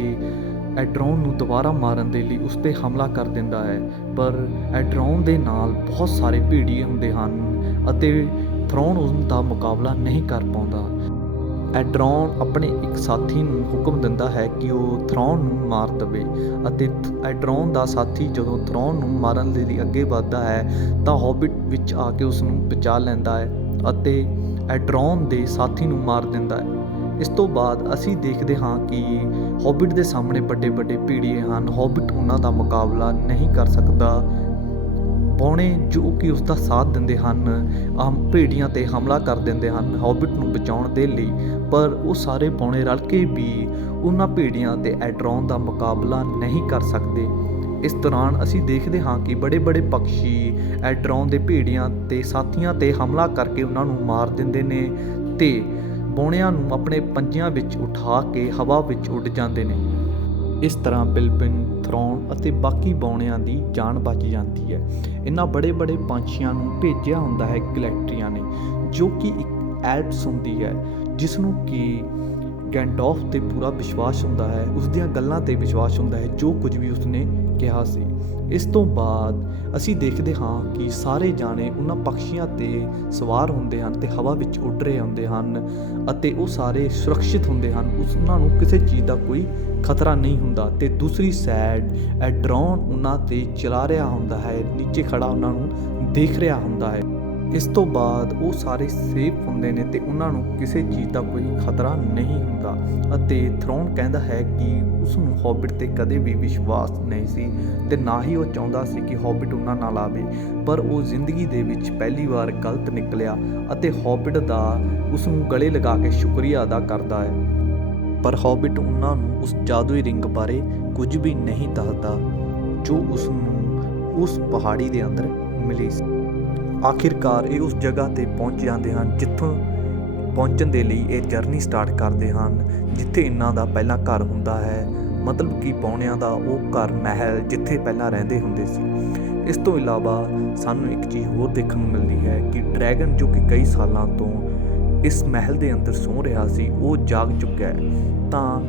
ਐਡਰੋਨ ਨੂੰ ਦੁਬਾਰਾ ਮਾਰਨ ਦੇ ਲਈ ਉਸ 'ਤੇ ਹਮਲਾ ਕਰ ਦਿੰਦਾ ਹੈ। ਪਰ ਐਡਰੋਨ ਦੇ ਨਾਲ ਬਹੁਤ ਸਾਰੇ ਭੇੜੀਏ ਹੁੰਦੇ ਹਨ ਅਤੇ ਥਰੋਨ ਉਸ ਦਾ ਮੁਕਾਬਲਾ ਨਹੀਂ ਕਰ ਪਾਉਂਦਾ। ਐਡਰੋਨ ਆਪਣੇ ਇੱਕ ਸਾਥੀ ਨੂੰ ਹੁਕਮ ਦਿੰਦਾ ਹੈ ਕਿ ਉਹ ਥਰੋਨ ਨੂੰ ਮਾਰ ਦੇਵੇ ਅਤੇ ਐਡਰੋਨ ਦਾ ਸਾਥੀ ਜਦੋਂ ਥਰੋਨ ਨੂੰ ਮਾਰਨ ਦੇ ਲਈ ਅੱਗੇ ਵੱਧਦਾ ਹੈ ਤਾਂ ਹੌਬਿਟ ਵਿੱਚ ਆ ਕੇ ਉਸ ਨੂੰ ਬਚਾ ਲੈਂਦਾ ਹੈ ਅਤੇ ਐਡਰੋਨ ਦੇ ਸਾਥੀ ਨੂੰ ਮਾਰ ਦਿੰਦਾ ਹੈ। ਇਸ ਤੋਂ ਬਾਅਦ ਅਸੀਂ ਦੇਖਦੇ ਹਾਂ ਕਿ ਹੌਬਿਟ ਦੇ ਸਾਹਮਣੇ ਵੱਡੇ ਵੱਡੇ ਭੇੜੀਏ ਹਨ। ਹੌਬਿਟ ਉਹਨਾਂ ਦਾ ਮੁਕਾਬਲਾ ਨਹੀਂ ਕਰ ਸਕਦਾ। ਬੌਣੇ ਜੋ ਕਿ ਉਸ ਦਾ ਸਾਥ ਦਿੰਦੇ ਹਨ ਭੇੜੀਆਂ 'ਤੇ ਹਮਲਾ ਕਰ ਦਿੰਦੇ ਹਨ ਹੌਬਿਟ ਨੂੰ ਬਚਾਉਣ ਦੇ ਲਈ, ਪਰ ਉਹ ਸਾਰੇ ਬੌਣੇ ਰਲ ਕੇ ਵੀ ਉਹਨਾਂ ਭੇੜੀਆਂ ਤੇ ਐਡਰੋਨ ਦਾ ਮੁਕਾਬਲਾ ਨਹੀਂ ਕਰ ਸਕਦੇ। ਇਸ ਦੌਰਾਨ ਅਸੀਂ ਦੇਖਦੇ ਹਾਂ ਕਿ ਬੜੇ ਬੜੇ ਪੰਛੀ ਐਡਰੋਨ ਦੇ ਭੇੜੀਆਂ ਤੇ ਸਾਥੀਆਂ 'ਤੇ ਹਮਲਾ ਕਰਕੇ ਉਹਨਾਂ ਨੂੰ ਮਾਰ ਦਿੰਦੇ ਨੇ ਤੇ ਬੌਣਿਆਂ ਨੂੰ ਆਪਣੇ ਪੰਜਿਆਂ ਵਿੱਚ ਉਠਾ ਕੇ ਹਵਾ ਵਿੱਚ ਉੱਡ ਜਾਂਦੇ ਨੇ। ਇਸ ਤਰ੍ਹਾਂ ਬਿਲਬਿਨ, ਥਰੋਨ ਅਤੇ ਬਾਕੀ ਬੌਣਿਆਂ ਦੀ ਜਾਨ ਬਚ ਜਾਂਦੀ ਹੈ। ਇਹਨਾਂ ਬੜੇ ਬੜੇ ਪੰਛੀਆਂ ਨੂੰ ਭੇਜਿਆ ਹੁੰਦਾ ਹੈ ਗਲੈਕਟਰੀਆ ਨੇ, ਜੋ ਕਿ ਇੱਕ ਐਲਪਸ ਹੁੰਦੀ ਹੈ ਜਿਸ ਨੂੰ ਕਿ ਗੈਂਡੋਲਫ 'ਤੇ ਪੂਰਾ ਵਿਸ਼ਵਾਸ ਹੁੰਦਾ ਹੈ, ਉਸ ਦੀਆਂ ਗੱਲਾਂ 'ਤੇ ਵਿਸ਼ਵਾਸ ਹੁੰਦਾ ਹੈ ਜੋ ਕੁਝ ਵੀ ਉਸਨੇ ਕਿਹਾ ਸੀ। ਇਸ ਤੋਂ ਬਾਅਦ ਅਸੀਂ ਦੇਖਦੇ ਹਾਂ ਕਿ ਸਾਰੇ ਜਾਣੇ ਉਹਨਾਂ ਪੰਛੀਆਂ 'ਤੇ ਸਵਾਰ ਹੁੰਦੇ ਹਨ ਤੇ ਹਵਾ ਵਿੱਚ ਉੱਡ ਰਹੇ ਹੁੰਦੇ ਹਨ ਅਤੇ ਉਹ ਸਾਰੇ ਸੁਰੱਖਿਅਤ ਹੁੰਦੇ ਹਨ। ਉਹਨਾਂ ਨੂੰ ਕਿਸੇ ਚੀਜ਼ ਦਾ ਕੋਈ ਖਤਰਾ ਨਹੀਂ ਹੁੰਦਾ ਤੇ ਦੂਸਰੀ ਸਾਈਡ ਐਡਰੋਨ ਉਹਨਾਂ 'ਤੇ ਚਲਾ ਰਿਹਾ ਹੁੰਦਾ ਹੈ, ਨੀਚੇ ਖੜਾ ਉਹਨਾਂ ਨੂੰ ਦੇਖ ਰਿਹਾ ਹੁੰਦਾ ਹੈ। ਇਸ ਤੋਂ ਬਾਅਦ ਉਹ ਸਾਰੇ ਸੇਫ ਹੁੰਦੇ ਨੇ ਤੇ ਉਹਨਾਂ ਨੂੰ ਕਿਸੇ ਚੀਜ਼ ਦਾ ਕੋਈ ਖਤਰਾ ਨਹੀਂ ਹੁੰਦਾ ਅਤੇ ਥਰੋਨ ਕਹਿੰਦਾ ਹੈ ਕਿ ਉਸ ਨੂੰ ਹੌਬਿਟ 'ਤੇ ਕਦੇ ਵੀ ਵਿਸ਼ਵਾਸ ਨਹੀਂ ਸੀ ਤੇ ਨਾ ਹੀ ਉਹ ਚਾਹੁੰਦਾ ਸੀ ਕਿ ਹੌਬਿਟ ਉਹਨਾਂ ਨਾਲ ਆਵੇ, ਪਰ ਉਹ ਜ਼ਿੰਦਗੀ ਦੇ ਵਿੱਚ ਪਹਿਲੀ ਵਾਰ ਗਲਤ ਨਿਕਲਿਆ ਅਤੇ ਹੌਬਿਟ ਦਾ ਉਸ ਨੂੰ ਗਲੇ ਲਗਾ ਕੇ ਸ਼ੁਕਰੀਆ ਅਦਾ ਕਰਦਾ ਹੈ। ਪਰ ਹੌਬਿਟ ਉਹਨਾਂ ਨੂੰ ਉਸ ਜਾਦੂਈ ਰਿੰਗ ਬਾਰੇ ਕੁਝ ਵੀ ਨਹੀਂ ਦੱਸਦਾ ਜੋ ਉਸ ਨੂੰ ਉਸ ਪਹਾੜੀ ਦੇ ਅੰਦਰ ਮਿਲੀ ਸੀ। ਆਖਿਰਕਾਰ ਇਹ ਉਸ ਜਗ੍ਹਾ 'ਤੇ ਪਹੁੰਚ ਜਾਂਦੇ ਹਨ ਜਿੱਥੋਂ ਪਹੁੰਚਣ ਦੇ ਲਈ ਇਹ ਜਰਨੀ ਸਟਾਰਟ ਕਰਦੇ ਹਨ, ਜਿੱਥੇ ਇਹਨਾਂ ਦਾ ਪਹਿਲਾਂ ਘਰ ਹੁੰਦਾ ਹੈ, ਮਤਲਬ ਕਿ ਬੌਣਿਆਂ ਦਾ ਉਹ ਘਰ ਮਹਿਲ ਜਿੱਥੇ ਪਹਿਲਾਂ ਰਹਿੰਦੇ ਹੁੰਦੇ ਸੀ। ਇਸ ਤੋਂ ਇਲਾਵਾ ਸਾਨੂੰ ਇੱਕ ਚੀਜ਼ ਹੋਰ ਦੇਖਣ ਨੂੰ ਮਿਲਦੀ ਹੈ ਕਿ ਡਰੈਗਨ ਜੋ ਕਿ ਕਈ ਸਾਲਾਂ ਤੋਂ ਇਸ ਮਹਿਲ ਦੇ ਅੰਦਰ ਸੌਂ ਰਿਹਾ ਸੀ, ਉਹ ਜਾਗ ਚੁੱਕਿਆ ਹੈ। ਤਾਂ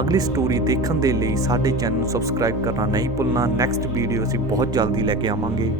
ਅਗਲੀ ਸਟੋਰੀ ਦੇਖਣ ਦੇ ਲਈ ਸਾਡੇ ਚੈਨਲ ਨੂੰ ਸਬਸਕ੍ਰਾਈਬ ਕਰਨਾ ਨਹੀਂ ਭੁੱਲਣਾ। ਨੈਕਸਟ ਵੀਡੀਓ ਅਸੀਂ ਬਹੁਤ ਜਲਦੀ ਲੈ ਕੇ ਆਵਾਂਗੇ।